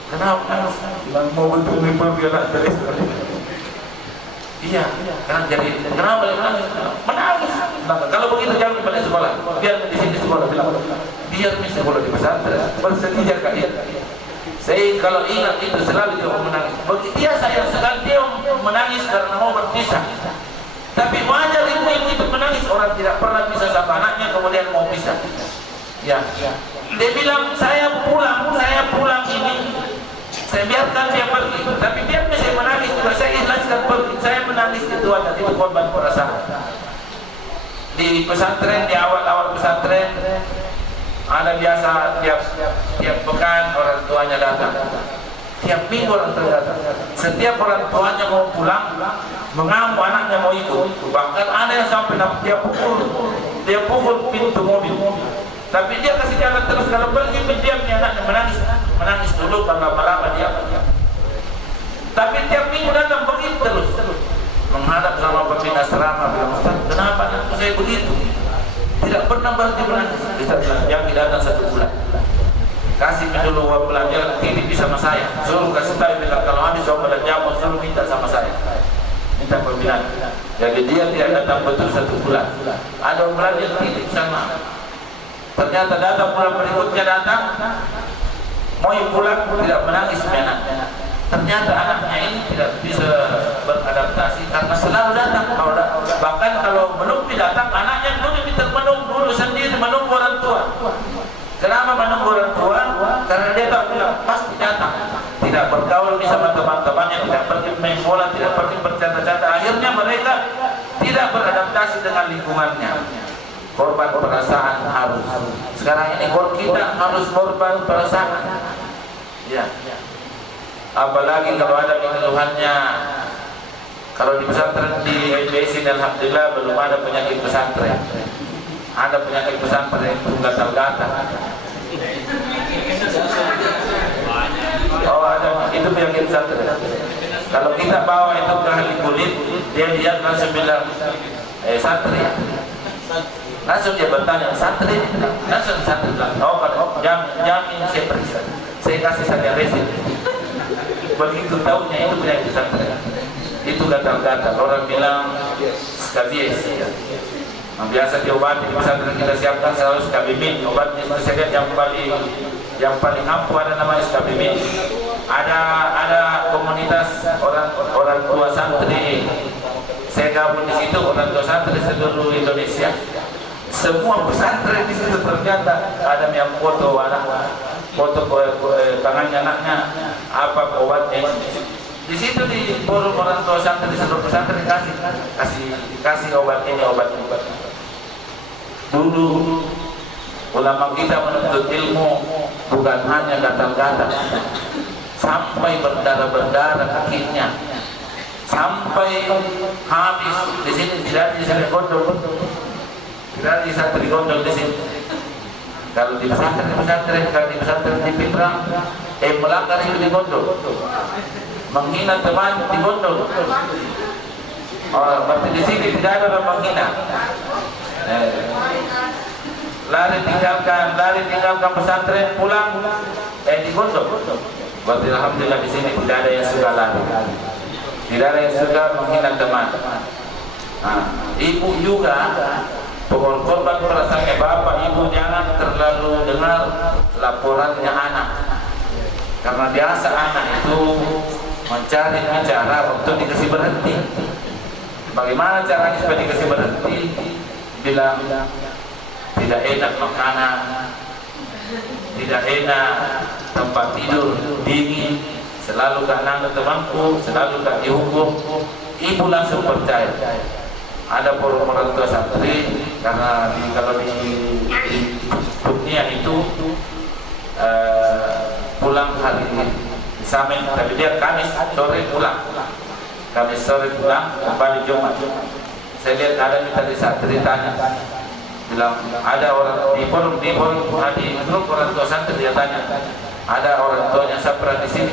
Kenapa menangis? Bilang mau betul-betul pergi anak dari sekolah. Iya, karena jadi kenapa dia menangis? Menangis. Nah, kalau begitu jangan balik sekolah. Biar di sini sekolah. Biar di sekolah di pesantren. Bersedih kalian. Saya kalau ingat itu selalu dia menangis. Dia sayang sekali dia menangis karena mau berpisah. Tapi wajar ibu itu menangis. Orang tidak pernah bisa sama anaknya kemudian mau pisah. Ya. Dia bilang saya pulang ini. Saya biarkan dia pergi, tapi biar saya menangis juga saya ikhlaskan pergi. Saya menangis itu ada itu korban perasaan. Di pesantren, di awal-awal pesantren ada biasa tiap pekan orang tuanya datang. Tiap minggu orang tua datang. Setiap orang tuanya mau pulang mengamuk anaknya mau ikut. Bahkan ada yang sampai dia pukul pintu mobil. Tapi dia kasih jalan terus. Kalau pergi diamnya anaknya menangis dulu karena lama-lama dia. Tapi tiap minggu datang begitu terus menghadap sama pembina asrama. Bilang, Ustaz, kenapa anakku saya begitu? Tidak pernah berhenti menangis. Ustaz bilang, yang datang 1 bulan. Kasih dulu uang pelajaran, titip sama saya. Suruh kasih tahu, bilang kalau habis uang pelajaran suruh minta sama saya. Minta pembinaan. Jadi dia tidak datang betul 1 bulan. Ada uang pelajaran titip sama. Ternyata datang bulan berikutnya datang, mau pulang tidak menangis anaknya. Ternyata anaknya ini tidak bisa beradaptasi karena selalu datang. Bahkan kalau belum datang anaknya dulu menunggu sendiri, menunggu orang tua. Kenapa menunggu orang tua? Karena dia tak bilang pasti datang. Tidak bergaul sama teman-temannya, tidak pergi main bola, tidak pergi bercanda-canda. Akhirnya mereka tidak beradaptasi dengan lingkungannya. Korban perasaan harus. Sekarang ini kita harus korban perasaan. Ya. Apalagi kalau ada keluhannya. Kalau di pesantren di LBS alhamdulillah belum ada penyakit pesantren. Ada penyakit pesantren itu gatal-gatal. Oh ada. itu penyakit pesantren. Kalau kita bawa itu ke ahli kulit, dia lihat langsung bilang, santri. Langsung dia bertanya, santri? Langsung santri bilang, oh kalau jamin saya periksa, saya kasih saja resin. Begitu tahunya itu penyakit pesantren. Itu gatal-gatal, orang bilang skabies. Nah, biasa diobati di pesantren kita siapkan selalu skabimin, obatnya spesial yang paling ampuh ada namanya skabimin. Ada komunitas orang tua santri, saya gabung di situ, orang tua santri seluruh Indonesia. Semua pesantren di situ ternyata ada yang foto anak, foto tangannya anaknya, apa obatnya. Di situ di forum orang tua santri seluruh pesantren kasih obat ini, obat. Dulu ulama kita menuntut ilmu bukan hanya gatal-gatal, sampai berdarah kakinya, sampai habis. Di sini tidak bisa gondol, tidak bisa digondol di sini. Kalau di pesantren, kalau di pesantren di Pindrang, melanggar itu digondol, menghina teman digondol. Berarti di sini tidak ada orang menghina. Lari tinggalkan pesantren, pulang digondol. Berarti alhamdulillah di sini tidak ada yang suka lari, tidak ada yang suka menghina teman. Ibu juga korban perasaannya bapak, ibu jangan terlalu dengar laporannya anak, karena biasa anak itu mencari cara untuk dikasih berhenti. Bagaimana caranya supaya dikasih berhenti? Bilang tidak enak makanan, tidak enak tempat tidur, dingin, selalu kanan temanku, selalu tak dihukum. Ibu langsung percaya. Ada orang tua santri, karena kalau di dunia itu pulang hari Senin, tapi dia Kamis sore pulang, kembali Jumat. Saya lihat ada tadi santri tanya, bilang ada orang di forum di grup orang tua santri, dia tanya ada orang tuanya Sabra di sini.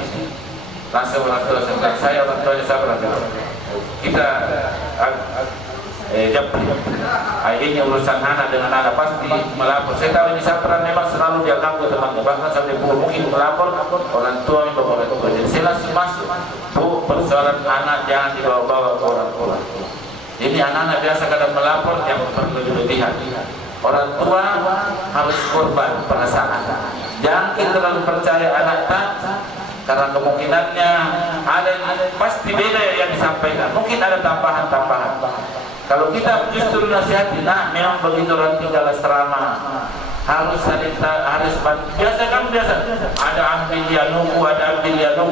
Langsung orang tua saya orang tuanya Sabra. Kita ini urusan anak dengan anak pasti melapor. Saya tahu ini Sabra memang selalu dia ganggu teman-teman, bahkan sampai mungkin melapor orang tua yang orang tua. Jadi saya langsung masuk, bu, persoalan anak jangan dibawa-bawa ke orang tua. Ini anak-anak biasa kadang melapor yang berlebihan. Orang tua harus korban perasaan. Jangan kita terlalu percaya anak tak, karena kemungkinannya ada pasti beda yang disampaikan. Mungkin ada tambahan-tambahan. Kalau kita justru nasihati, memang begitu orang tinggal asrama, harus biasa ada ambil dia nunggu,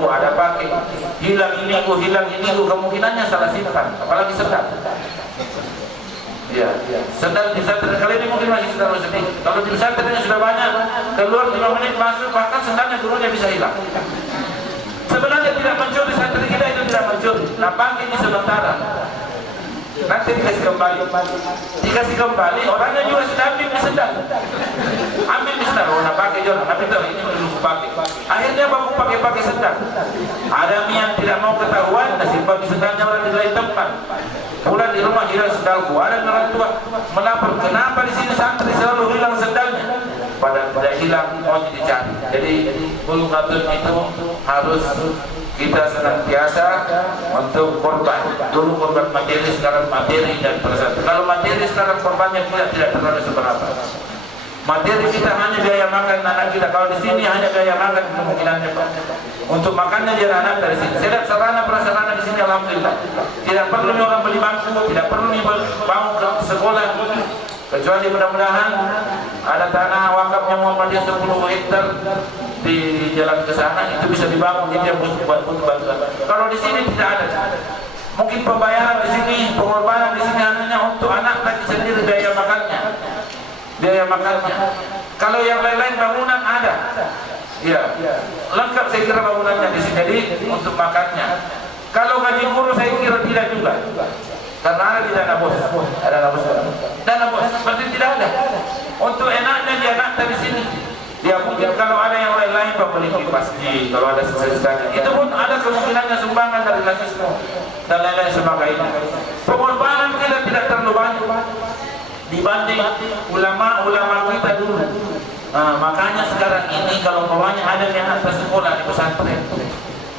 ada pakai hilang ini kemungkinannya salah simpan, apalagi sedang. Ya, sedang di pesantren kali ini mungkin masih sedang sedih. Kalau di pesantrennya sudah banyak, keluar 5 menit masuk, bahkan sedangnya gurunya bisa hilang. Sebenarnya tidak mencuri, santri kita itu tidak mencuri. Nah, pagi ini sementara, nanti dikasih kembali, orangnya juga sudah ambil di sedang. Pakai jodoh, tapi tahu ini dulu pakai. Akhirnya baku pakai sedang. Ada yang tidak mau ketahuan, simpan di sedangnya orang di lain tempat. Pulang di rumah hilang sedangku. Ada orang tua melapor, kenapa di sini santri selalu hilang sedangnya? Padahal tidak hilang, mau dicari. Jadi bulu katun itu harus kita senantiasa untuk korban. Dulu korban materi, sekarang materi dan perasaan. Kalau materi sekarang korbannya tidak terlalu seberapa. Materi kita hanya biaya makan anak kita. Kalau di sini hanya biaya makan kemungkinannya Pak. Untuk makannya dia anak dari sini. Saya lihat sarana prasarana di sini alhamdulillah. Tidak perlu orang beli bangku, tidak perlu bangun ke sekolah. Kecuali mudah-mudahan ada tanah wakafnya Muhammadiyah 10 hektar di jalan ke sana, itu bisa dibangun, itu yang butuh bantuan. Kalau di sini tidak ada. Mungkin pembayaran di sini, pengorbanan di sini hanya untuk anak lagi sendiri biaya makannya. Kalau yang lain-lain bangunan ada, ya lengkap saya kira bangunannya di sini. Jadi untuk makannya. Kalau gaji guru saya kira tidak juga, karena ada di dana bos, berarti tidak ada. Untuk enaknya dia nak dari sini. Dia mungkin kalau ada yang lain-lain beli kipas masjid kalau ada sisa-sisanya. Itu pun ada kemungkinannya sumbangan dari rasisme dan lain-lain sebagainya. Pengorbanan kita tidak terlalu banyak dibanding ulama-ulama kita dulu. Makanya sekarang ini kalau umpamanya ada yang anak sekolah di pesantren,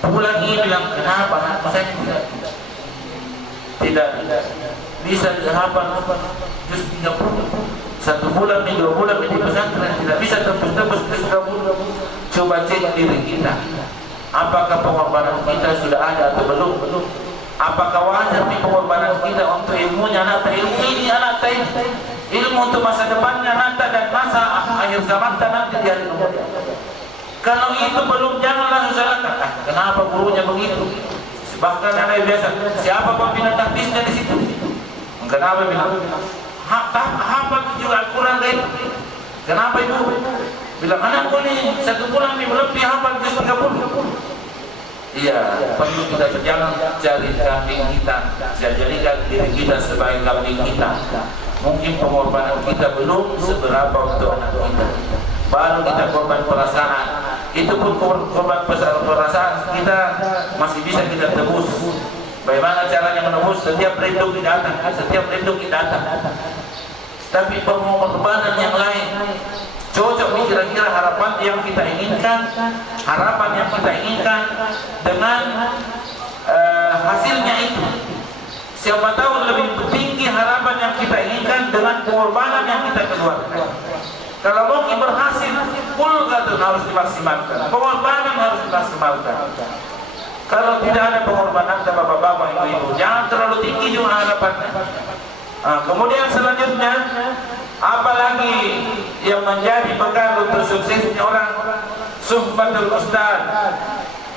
pulang ini bilang, kenapa saya tidak bisa hafal juz 30 1 bulan, 2 bulan di pesantren, tidak bisa tembus-tembus ke 30. Coba cek diri kita, apakah pengorbanan kita sudah ada atau belum? Apakah wajar nih pengorbanan kita untuk ilmunya anak ilmu ini, anak ilmu untuk masa depannya anak dan masa akhir zaman nanti di hari kemudian. Kalau itu belum, jangan langsung salahkan. Kenapa gurunya begitu? Bahkan anak biasa, siapa pembina taktisnya di situ? Kenapa bilang? Hafal juga Al-Quran guys. Kenapa ibu? Bilang anakku nih 1 bulan nih lebih hafal juz 30. Iya, perlu kita berjalan cari kambing kita, jadikan diri kita sebagai kambing kita. Mungkin pengorbanan kita belum seberapa untuk anak kita. Baru kita korban perasaan. Itu pun korban perasaan kita masih bisa kita tebus. Bagaimana caranya menembus? Setiap rindu kita datang, setiap rindu kita datang. Tapi pengorbanan yang lain cocok nih kira-kira harapan yang kita inginkan, harapan yang kita inginkan dengan hasilnya itu. Siapa tahu lebih tinggi harapan yang kita inginkan dengan pengorbanan yang kita keluarkan. Kalau mungkin berhasil, kulgatun harus dimaksimalkan, pengorbanan harus dimaksimalkan. Kalau tidak ada pengorbanan, bapak-bapak, ibu-ibu, jangan terlalu tinggi juga harapannya. Kemudian selanjutnya, apalagi yang menjadi bekal untuk suksesnya orang, suhbatul ustaz.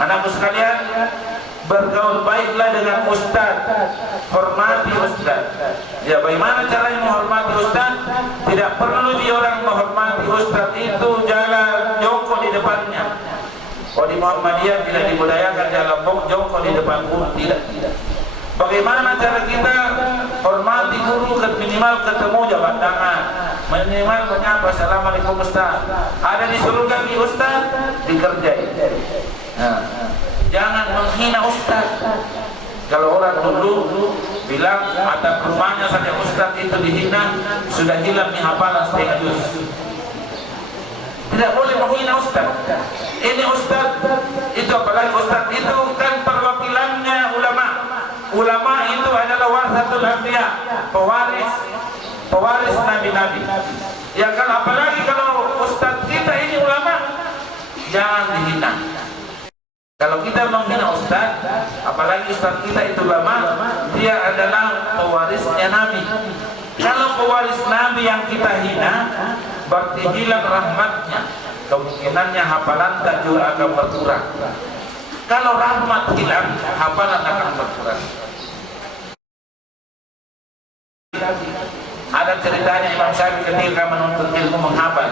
Anakku sekalian, bergaul baiklah dengan ustaz, hormati ustaz. Ya, bagaimana caranya menghormati ustaz? Tidak perlu dia orang menghormati ustaz itu jalan jongkok di depannya. Kalau di Muhammadiyah tidak dibudayakan jalan jongkok di depan guru, tidak. Bagaimana cara kita hormati guru? Minimal ketemu jabat tangan, minimal menyapa assalamualaikum ustaz. Ada disuruh kaki ustaz, dikerjai. Jangan menghina ustaz. Kalau orang dulu bilang atap rumahnya saja ustaz itu dihina, sudah hilang nih hafalan setengah juz. Tidak boleh menghina ustaz. Ini ustaz, itu apalagi ustaz itu kan perwakilannya ulama. Ulama itu adalah warasatul anbiya, pewaris nabi-nabi. Ya kan, apalagi kalau ustaz kita ini ulama, jangan dihina. Kalau kita menghina ustaz, apalagi ustaz kita itu ulama, dia adalah pewarisnya nabi. Kalau pewaris nabi yang kita hina, berarti hilang rahmatnya. Kemungkinannya hafalan juga akan berkurang. Kalau rahmat hilang, hafalan akan berkurang. Ada ceritanya Imam Syafi'i ketika menuntut ilmu menghafal.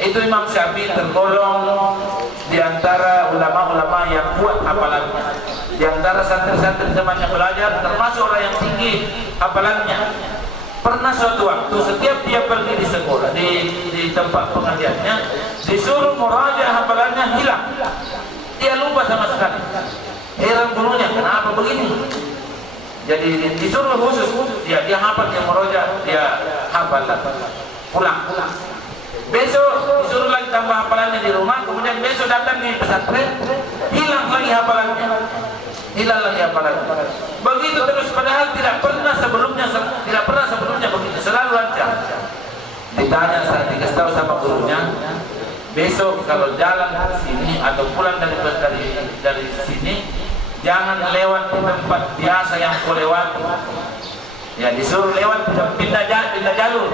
Itu Imam Syafi'i tergolong di antara ulama-ulama yang kuat hafalannya. Di antara santri-santri temannya belajar, termasuk orang yang tinggi hafalannya. Pernah suatu waktu setiap dia pergi di sekolah, di tempat pengajiannya, disuruh murajaah hafalannya hilang. Dia lupa sama sekali. Heran gurunya, kenapa begini? Jadi disuruh khusus, dia hafal, dia murajaah, dia hafal, pulang. Besok disuruh lagi tambah hafalannya di rumah, kemudian besok datang di pesantren, hilang lagi hafalannya. Hilang lagi hafalannya. Begitu terus, padahal tidak pernah sebelumnya begitu, selalu lancar. Ditanya saat dikasih tahu sama gurunya, besok kalau jalan ke sini atau pulang dari sini, jangan lewat di tempat biasa yang kau lewati. Ya, disuruh lewat pindah jalur.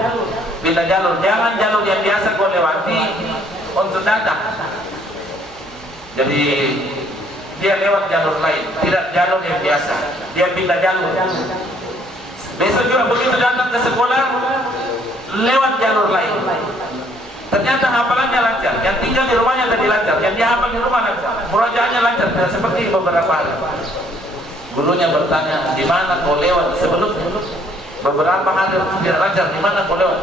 Jangan jalur yang biasa kau lewati untuk datang. Jadi dia lewat jalur lain, tidak jalur yang biasa. Dia pindah jalur. Besok juga begitu datang ke sekolah, lewat jalur lain. Ternyata hafalannya lancar, yang tinggal di rumahnya tadi lancar, yang dia hafal di rumah lancar, murajaahnya lancar, tidak seperti beberapa hari. Gurunya bertanya, di mana kau lewat sebelumnya? Beberapa hari tidak lancar, di mana kau lewat?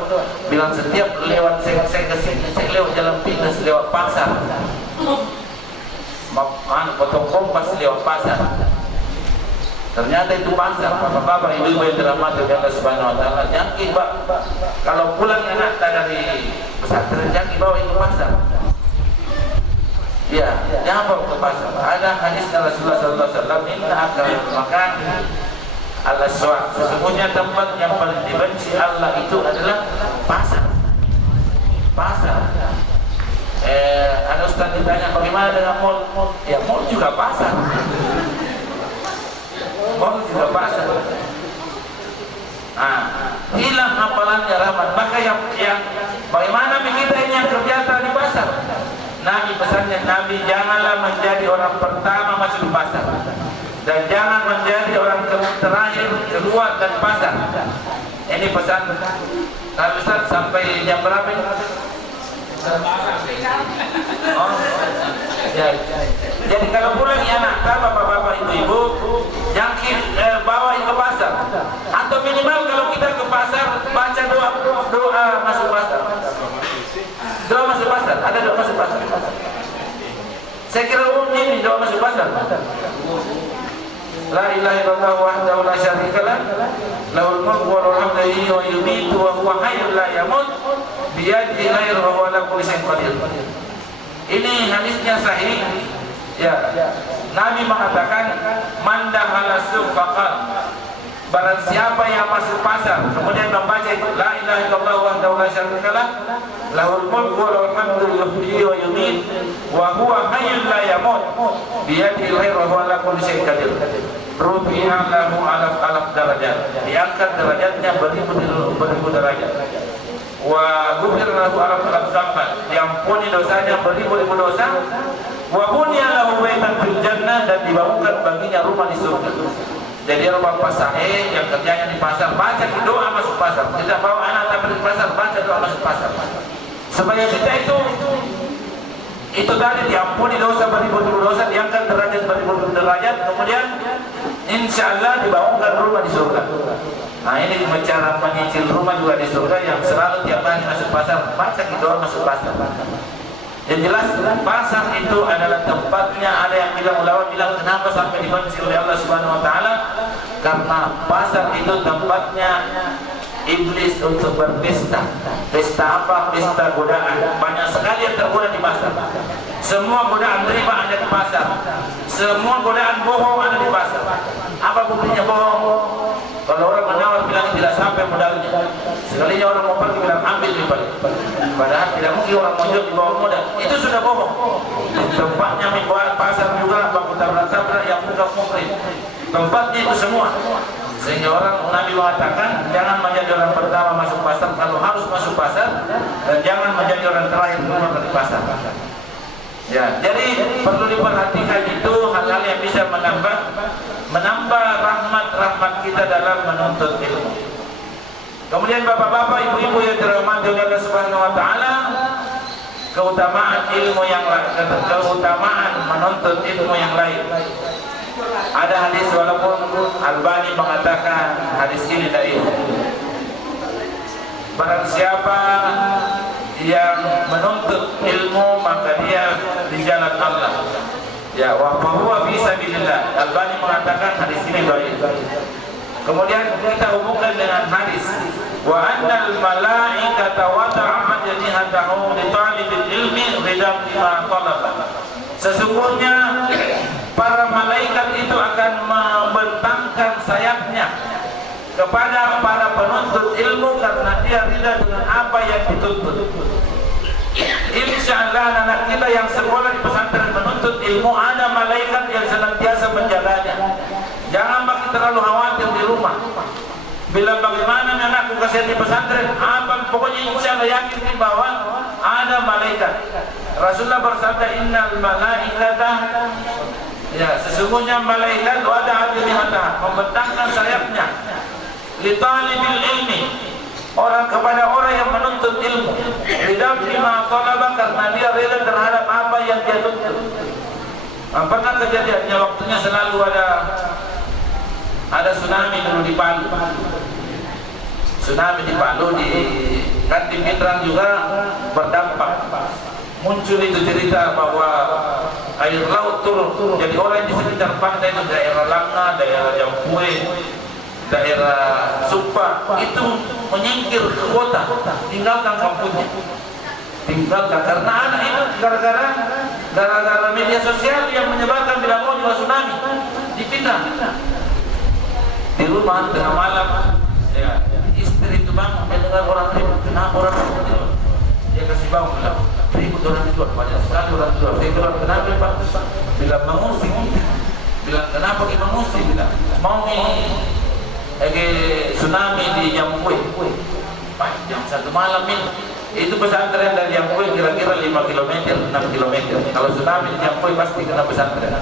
Bilang setiap lewat saya ke sini, saya lewat jalan pintas, lewat pasar. potong kompas lewat pasar. Ternyata itu pasar. Bapak-bapak, ibu-ibu yang dirahmati oleh Allah Subhanahu wa taala, jangki kalau pulang anak dari pesantren jangki bawa itu pasar. Ya, jangan bawa ke pasar. Ada hadis Rasulullah sallallahu alaihi wasallam, "Inna akal makan Allah SWT." Sesungguhnya tempat yang paling dibenci Allah itu adalah pasar. Pasar. Ada ustaz ditanya bagaimana dengan mall? Ya, mall juga pasar. Mall juga pasar. Hilang hafalannya rahmat. Maka yang bagaimana kita ini yang kerja di pasar? Nabi pesannya, Nabi janganlah menjadi orang pertama masuk pasar dan jangan menjadi orang terakhir keluar dari pasar. Ini pesan. Kalau Ustaz sampai jam berapa ini? Oh, ya. Jadi kalau pulang ya anak, bapak-bapak, ibu-ibu, jangkit bawa ke pasar. Atau minimal kalau kita ke pasar baca doa masuk pasar. Doa masuk pasar, ada doa masuk pasar. Saya kira umumnya ini doa masuk pasar. La ilaha illallah wahdahu la syarika lah, lahul mulku wa lahul hamdu wa yumiitu wa huwa hayyun la yamut, biyadihi al-khairu wa huwa ala kulli syai'in qadir. Ini hadisnya sahih. Ya. Nabi mengatakan, man dakhala suq faqal, barang siapa yang masuk pasar kemudian membaca itu la ilaha illallah wahdahu la syarika lah, lahul mulku wa lahul hamdu yuhyi wa yumiit wa huwa hayyun la yamut, biyadihi al-khairu wa huwa ala kulli syai'in qadir. Rufi'a lahu alaf darajat, diangkat derajatnya beribu derajat. Wa ghufira lahu alaf dzamban, diampuni dosanya beribu-ribu dosa. Wa bunya lahu baitan fil jannah, dan dibangunkan baginya rumah di surga. Jadi orang bapak saya yang kerjanya di pasar baca doa masuk pasar. Tidak bawa anak tapi di pasar baca doa masuk pasar. Supaya kita itu tadi diampuni dosa beribu-ribu dosa, diangkat derajat beribu-ribu derajat, kemudian insyaallah dibangunkan rumah di surga. Nah, ini cara menyicil rumah juga di surga yang selalu tiap hari masuk pasar baca doa masuk pasar. Yang jelas pasar itu adalah tempatnya, ada yang ulama bilang kenapa sampai dibenci oleh Allah Subhanahu wa taala? Karena pasar itu tempatnya iblis untuk berpesta. Pesta apa? Pesta godaan. Banyak sekali yang tergoda di pasar. Semua godaan riba ada di pasar. Semua godaan bohong ada di pasar. Apa buktinya bohong? Kalau orang menawar bilang tidak sampai modalnya. Sekalinya orang mau pergi bilang ambil riba. Padahal tidak mungkin orang mau jual di bawah modal. Itu sudah bohong. Tempatnya membuat pasar juga baku tabrak-tabrak yang bukan mukrim. Tempatnya itu semua. Sehingga orang Nabi mengatakan jangan menjadi orang pertama masuk pasar kalau harus masuk pasar, dan jangan menjadi orang terakhir keluar dari pasar. Ya, jadi perlu diperhatikan itu hal-hal yang bisa menambah rahmat kita dalam menuntut ilmu. Kemudian bapak-bapak, ibu-ibu yang dirahmati oleh Allah Subhanahu wa taala, keutamaan ilmu yang lain, keutamaan menuntut ilmu yang lain. Ada hadis walaupun Albani mengatakan hadis ini dhaif. Barang siapa yang menuntut ilmu maka dia di jalan Allah. Ya, wa huwa fi sabilillah. Albani mengatakan hadis ini dhaif. Kemudian kita hubungkan dengan hadis wa annal malaikata wada'a ajnihatahu li talibil ilmi ridam bima talaba. Sesungguhnya para malaikat itu akan membentangkan sayapnya kepada para penuntut ilmu karena dia ridha dengan apa yang dituntut. Insyaallah anak kita yang sekolah di pesantren menuntut ilmu, ada malaikat yang senantiasa menjaganya. Jangan bagi terlalu khawatir di rumah. Bila bagaimana anakku kasihan di pesantren, pokoknya insyaallah yakin bahwa ada malaikat. Rasulullah bersabda, innal malaikata, ya sesungguhnya malaikat ada ajnihataha, membentangkan sayapnya li talibil ilmi, kepada orang yang menuntut ilmu, ridam bima talaba, karena dia rela terhadap apa yang dia tuntut. Pernah kejadiannya waktunya selalu ada tsunami dulu di Palu. Tsunami di Palu kan di Pindrang juga berdampak. muncul itu cerita bahwa air laut turun. Jadi orang di sekitar pantai itu daerah Langa, daerah Jampue, daerah Supa itu menyingkir ke kota, tinggalkan kampungnya, tinggalkan karena anak itu gara-gara media sosial yang menyebarkan bila mau juga tsunami dipindah di rumah tengah malam. Ya, istri itu bangun, dia dengar orang ribut. Kenapa orang ribut? Dia kasih bangun, bilang ribut orang itu banyak sekali orang tua. Saya bilang kenapa Pak? Bilang mengungsi. Bilang kenapa kita mengungsi? Bilang mau tsunami di Jampue. Jam 1 malam ini. Itu pesantren dari Jampue kira-kira 5 km, 6 km. Kalau tsunami di Jampue pasti kena pesantren.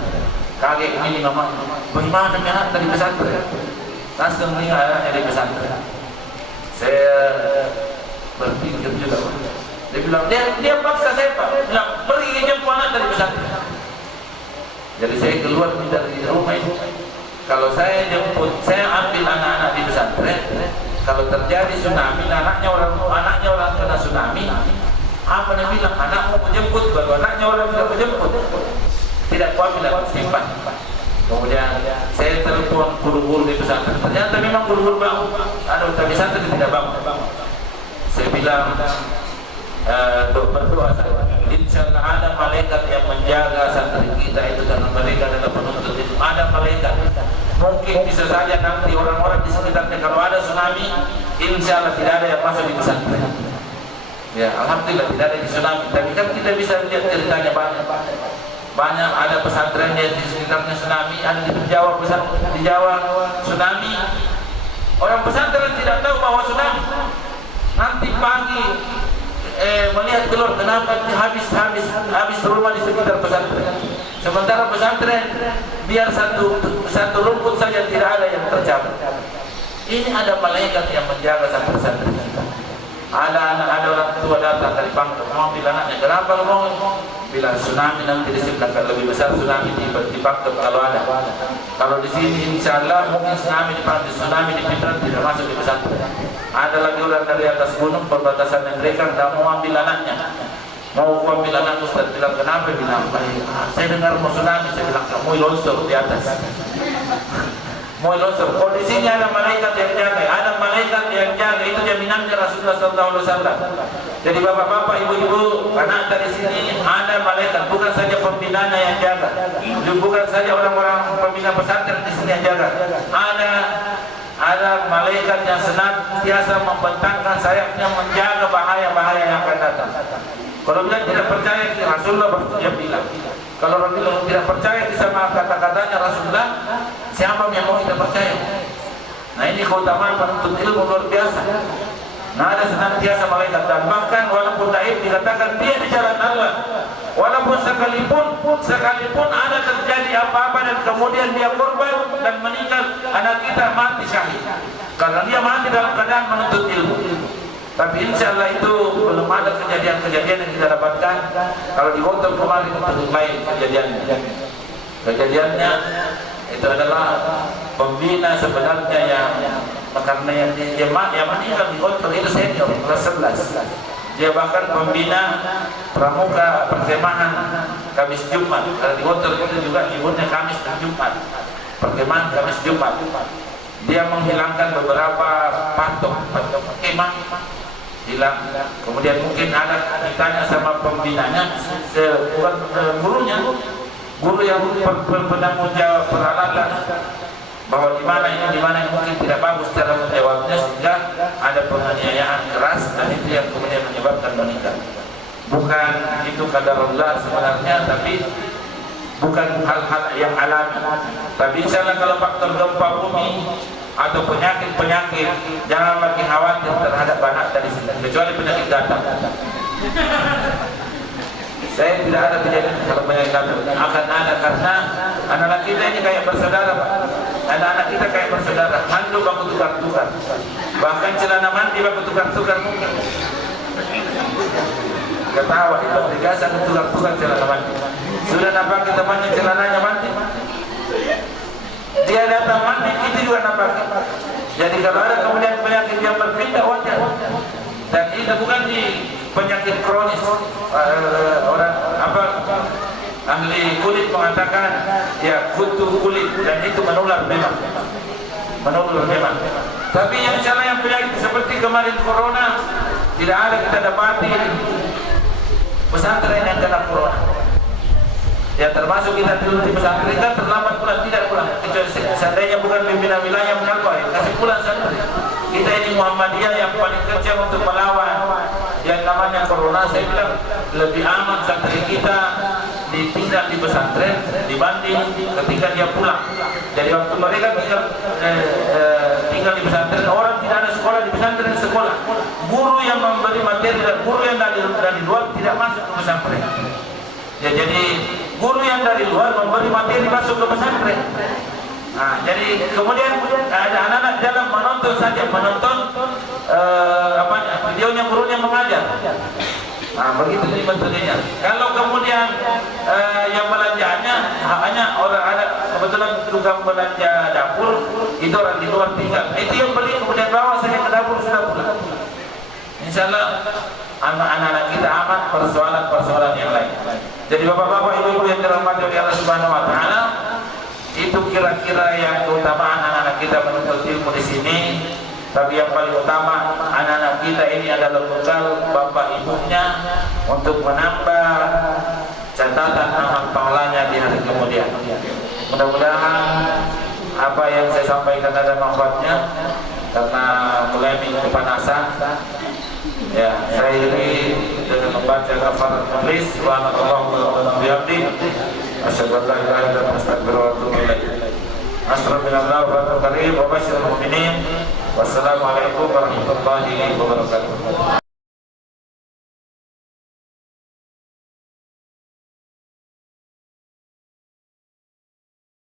Kaget ini mama, bagaimana anak dari pesantren? Langsung meninggal anaknya dari pesantren. Saya berpikir juga. Dia bilang, dia paksa saya Pak. Bilang, pergi jemput anak dari pesantren. Jadi saya keluar dari rumah itu. Kalau saya jemput, saya ambil anak-anak di pesantren. Kalau terjadi tsunami, anaknya orang kena tsunami, apa dia bilang? Anak mau menjemput, baru anaknya orang tidak menjemput. Tidak kuat, tidak simpan. Kemudian saya telepon guru-guru di pesantren. Ternyata memang guru-guru bangun. Ada tapi pesantren tidak bangun. Saya bilang, berdoa saya. Insya Allah ada malaikat yang menjaga santri kita itu karena mereka adalah penuntut itu. Ada malaikat. Mungkin bisa saja nanti orang-orang di sekitarnya kalau ada tsunami, insya Allah tidak ada yang masuk di pesantren. Ya, alhamdulillah tidak ada di tsunami. Tapi kan kita bisa lihat ceritanya banyak ada pesantren di sekitarnya tsunami, ada di Jawa di Jawa tsunami. Orang pesantren tidak tahu bahwa tsunami. Nanti pagi melihat keluar kenapa habis rumah di sekitar pesantren. Sementara pesantren biar satu rumput saja tidak ada yang tercabut. Ini ada malaikat yang menjaga pesantren kita. Ada orang tua datang dari Bangka, mau bilang anaknya, kenapa mau? Bilang tsunami nanti di sebelah lebih besar tsunami di Bangka kalau ada. Kalau di sini insya Allah mungkin tsunami di Pindrang tidak masuk di pesantren. Ada lagi orang dari atas gunung perbatasan mereka tidak mau ambil anaknya. Mau ambil anak Ustaz, bilang kenapa? Bilang saya dengar mau tsunami. Saya bilang kamu longsor di atas. Mau longsor. Kalau di sini ada malaikat yang jaga, ada malaikat yang jaga. Itu jaminannya Rasulullah SAW. Jadi bapak-bapak, ibu-ibu, anak dari sini ada malaikat. Bukan saja pembinanya yang jaga, bukan saja orang-orang pembina pesantren di sini yang jaga. Ada malaikat yang senantiasa membentangkan sayapnya menjaga bahaya-bahaya yang akan datang. Kalau bilang tidak percaya, Rasulullah bilang. Kalau Rasulullah tidak percaya sama kata-katanya Rasulullah, siapa yang mau kita percaya? Nah ini keutamaan penuntut ilmu luar biasa. Nah ada senantiasa malaikat dan bahkan walaupun daib dikatakan dia di jalan Allah, walaupun sekalipun ada terjadi apa-apa dan kemudian dia korban dan meninggal, anak kita mati syahid karena dia mati dalam keadaan menuntut ilmu. Tapi insya Allah itu belum ada kejadian-kejadian yang kita dapatkan. Kalau di Hotel kemarin itu lain kejadiannya itu adalah pembina sebenarnya yang karena yang meninggal di Hotel itu senior kelas 11. Dia bahkan pembina pramuka perkemahan Kamis Jumat. Kalau di Hotel itu juga ibunya Kamis dan Jumat, perkemahan Kamis Jumat. Dia menghilangkan beberapa patok kemah hilang. Kemudian mungkin ada ditanya sama pembinanya, bukan gurunya, guru yang penanggung jawab peralatan, bahwa di mana yang mungkin tidak bagus cara menjawabnya sehingga ada penganiayaan keras dan itu yang kemudian menyebabkan meninggal. Bukan itu qadarullah sebenarnya, tapi bukan hal-hal yang alami. Tapi insya Allah kalau faktor gempa bumi atau penyakit jangan lagi khawatir terhadap anak dari sini, kecuali penyakit datang. Saya tidak ada kejadian kalau penyakit datang akan ada karena anak-anak kita ini kayak bersaudara Pak. Anak-anak kita kayak bersaudara, handuk baku tukar-tukar, bahkan celana mandi baku tukar-tukar mungkin. Ketawa itu biasa tukar-tukar celana mandi. Sudah nampak kita temannya celananya mandi, dia datang mandi, itu juga nampak. Jadi kalau ada kemudian penyakit yang berpindah wajar. Dan itu bukan di penyakit kronis. Orang apa ahli kulit mengatakan ya kutu kulit, dan itu menular memang. Tapi yang salah yang penyakit seperti kemarin corona, tidak ada kita dapati pesantren yang kena corona. Ya termasuk kita dulu di pesantren kan terlambat pulang, tidak pulang. Kecuali seandainya bukan pimpinan wilayah mengapa ya kasih pulang santri. Kita ini Muhammadiyah yang paling kerja untuk melawan yang namanya corona. Saya bilang lebih aman santri kita ditinggal di pesantren dibanding ketika dia pulang. Jadi waktu mereka tinggal di pesantren, orang tidak ada sekolah di pesantren, sekolah. Guru yang memberi materi dan guru yang dari luar tidak masuk ke pesantren. Ya, jadi guru yang dari luar memberi materi masuk ke pesantren. Nah, jadi kemudian ada anak-anak dalam menonton saja, videonya gurunya mengajar. Nah, begitu metodenya. Kalau kemudian yang belanjanya hanya orang ada kebetulan tukang belanja dapur, itu orang di luar tinggal. Itu yang beli kemudian bawa saja ke dapur sudah pulang. Insya Allah anak-anak kita aman persoalan yang lain. Jadi bapak-bapak ibu-ibu yang dirahmati oleh Allah Subhanahu Wa Taala, itu kira-kira yang keutamaan anak-anak kita menuntut ilmu di sini. Tapi yang paling utama anak-anak kita ini adalah bekal bapak ibunya untuk menambah catatan amal pahalanya di hari kemudian. Mudah-mudahan apa yang saya sampaikan ada manfaatnya, karena mulai kepanasan. Ya, saya ini dengan membaca kafarat majlis subhanallah wa bihamdi asyhadu an la ilaha illallah wa astaghfiruhu wa atubu ilaih. Assalamualaikum warahmatullahi wabarakatuh. Wassalamualaikum warahmatullahi wabarakatuh.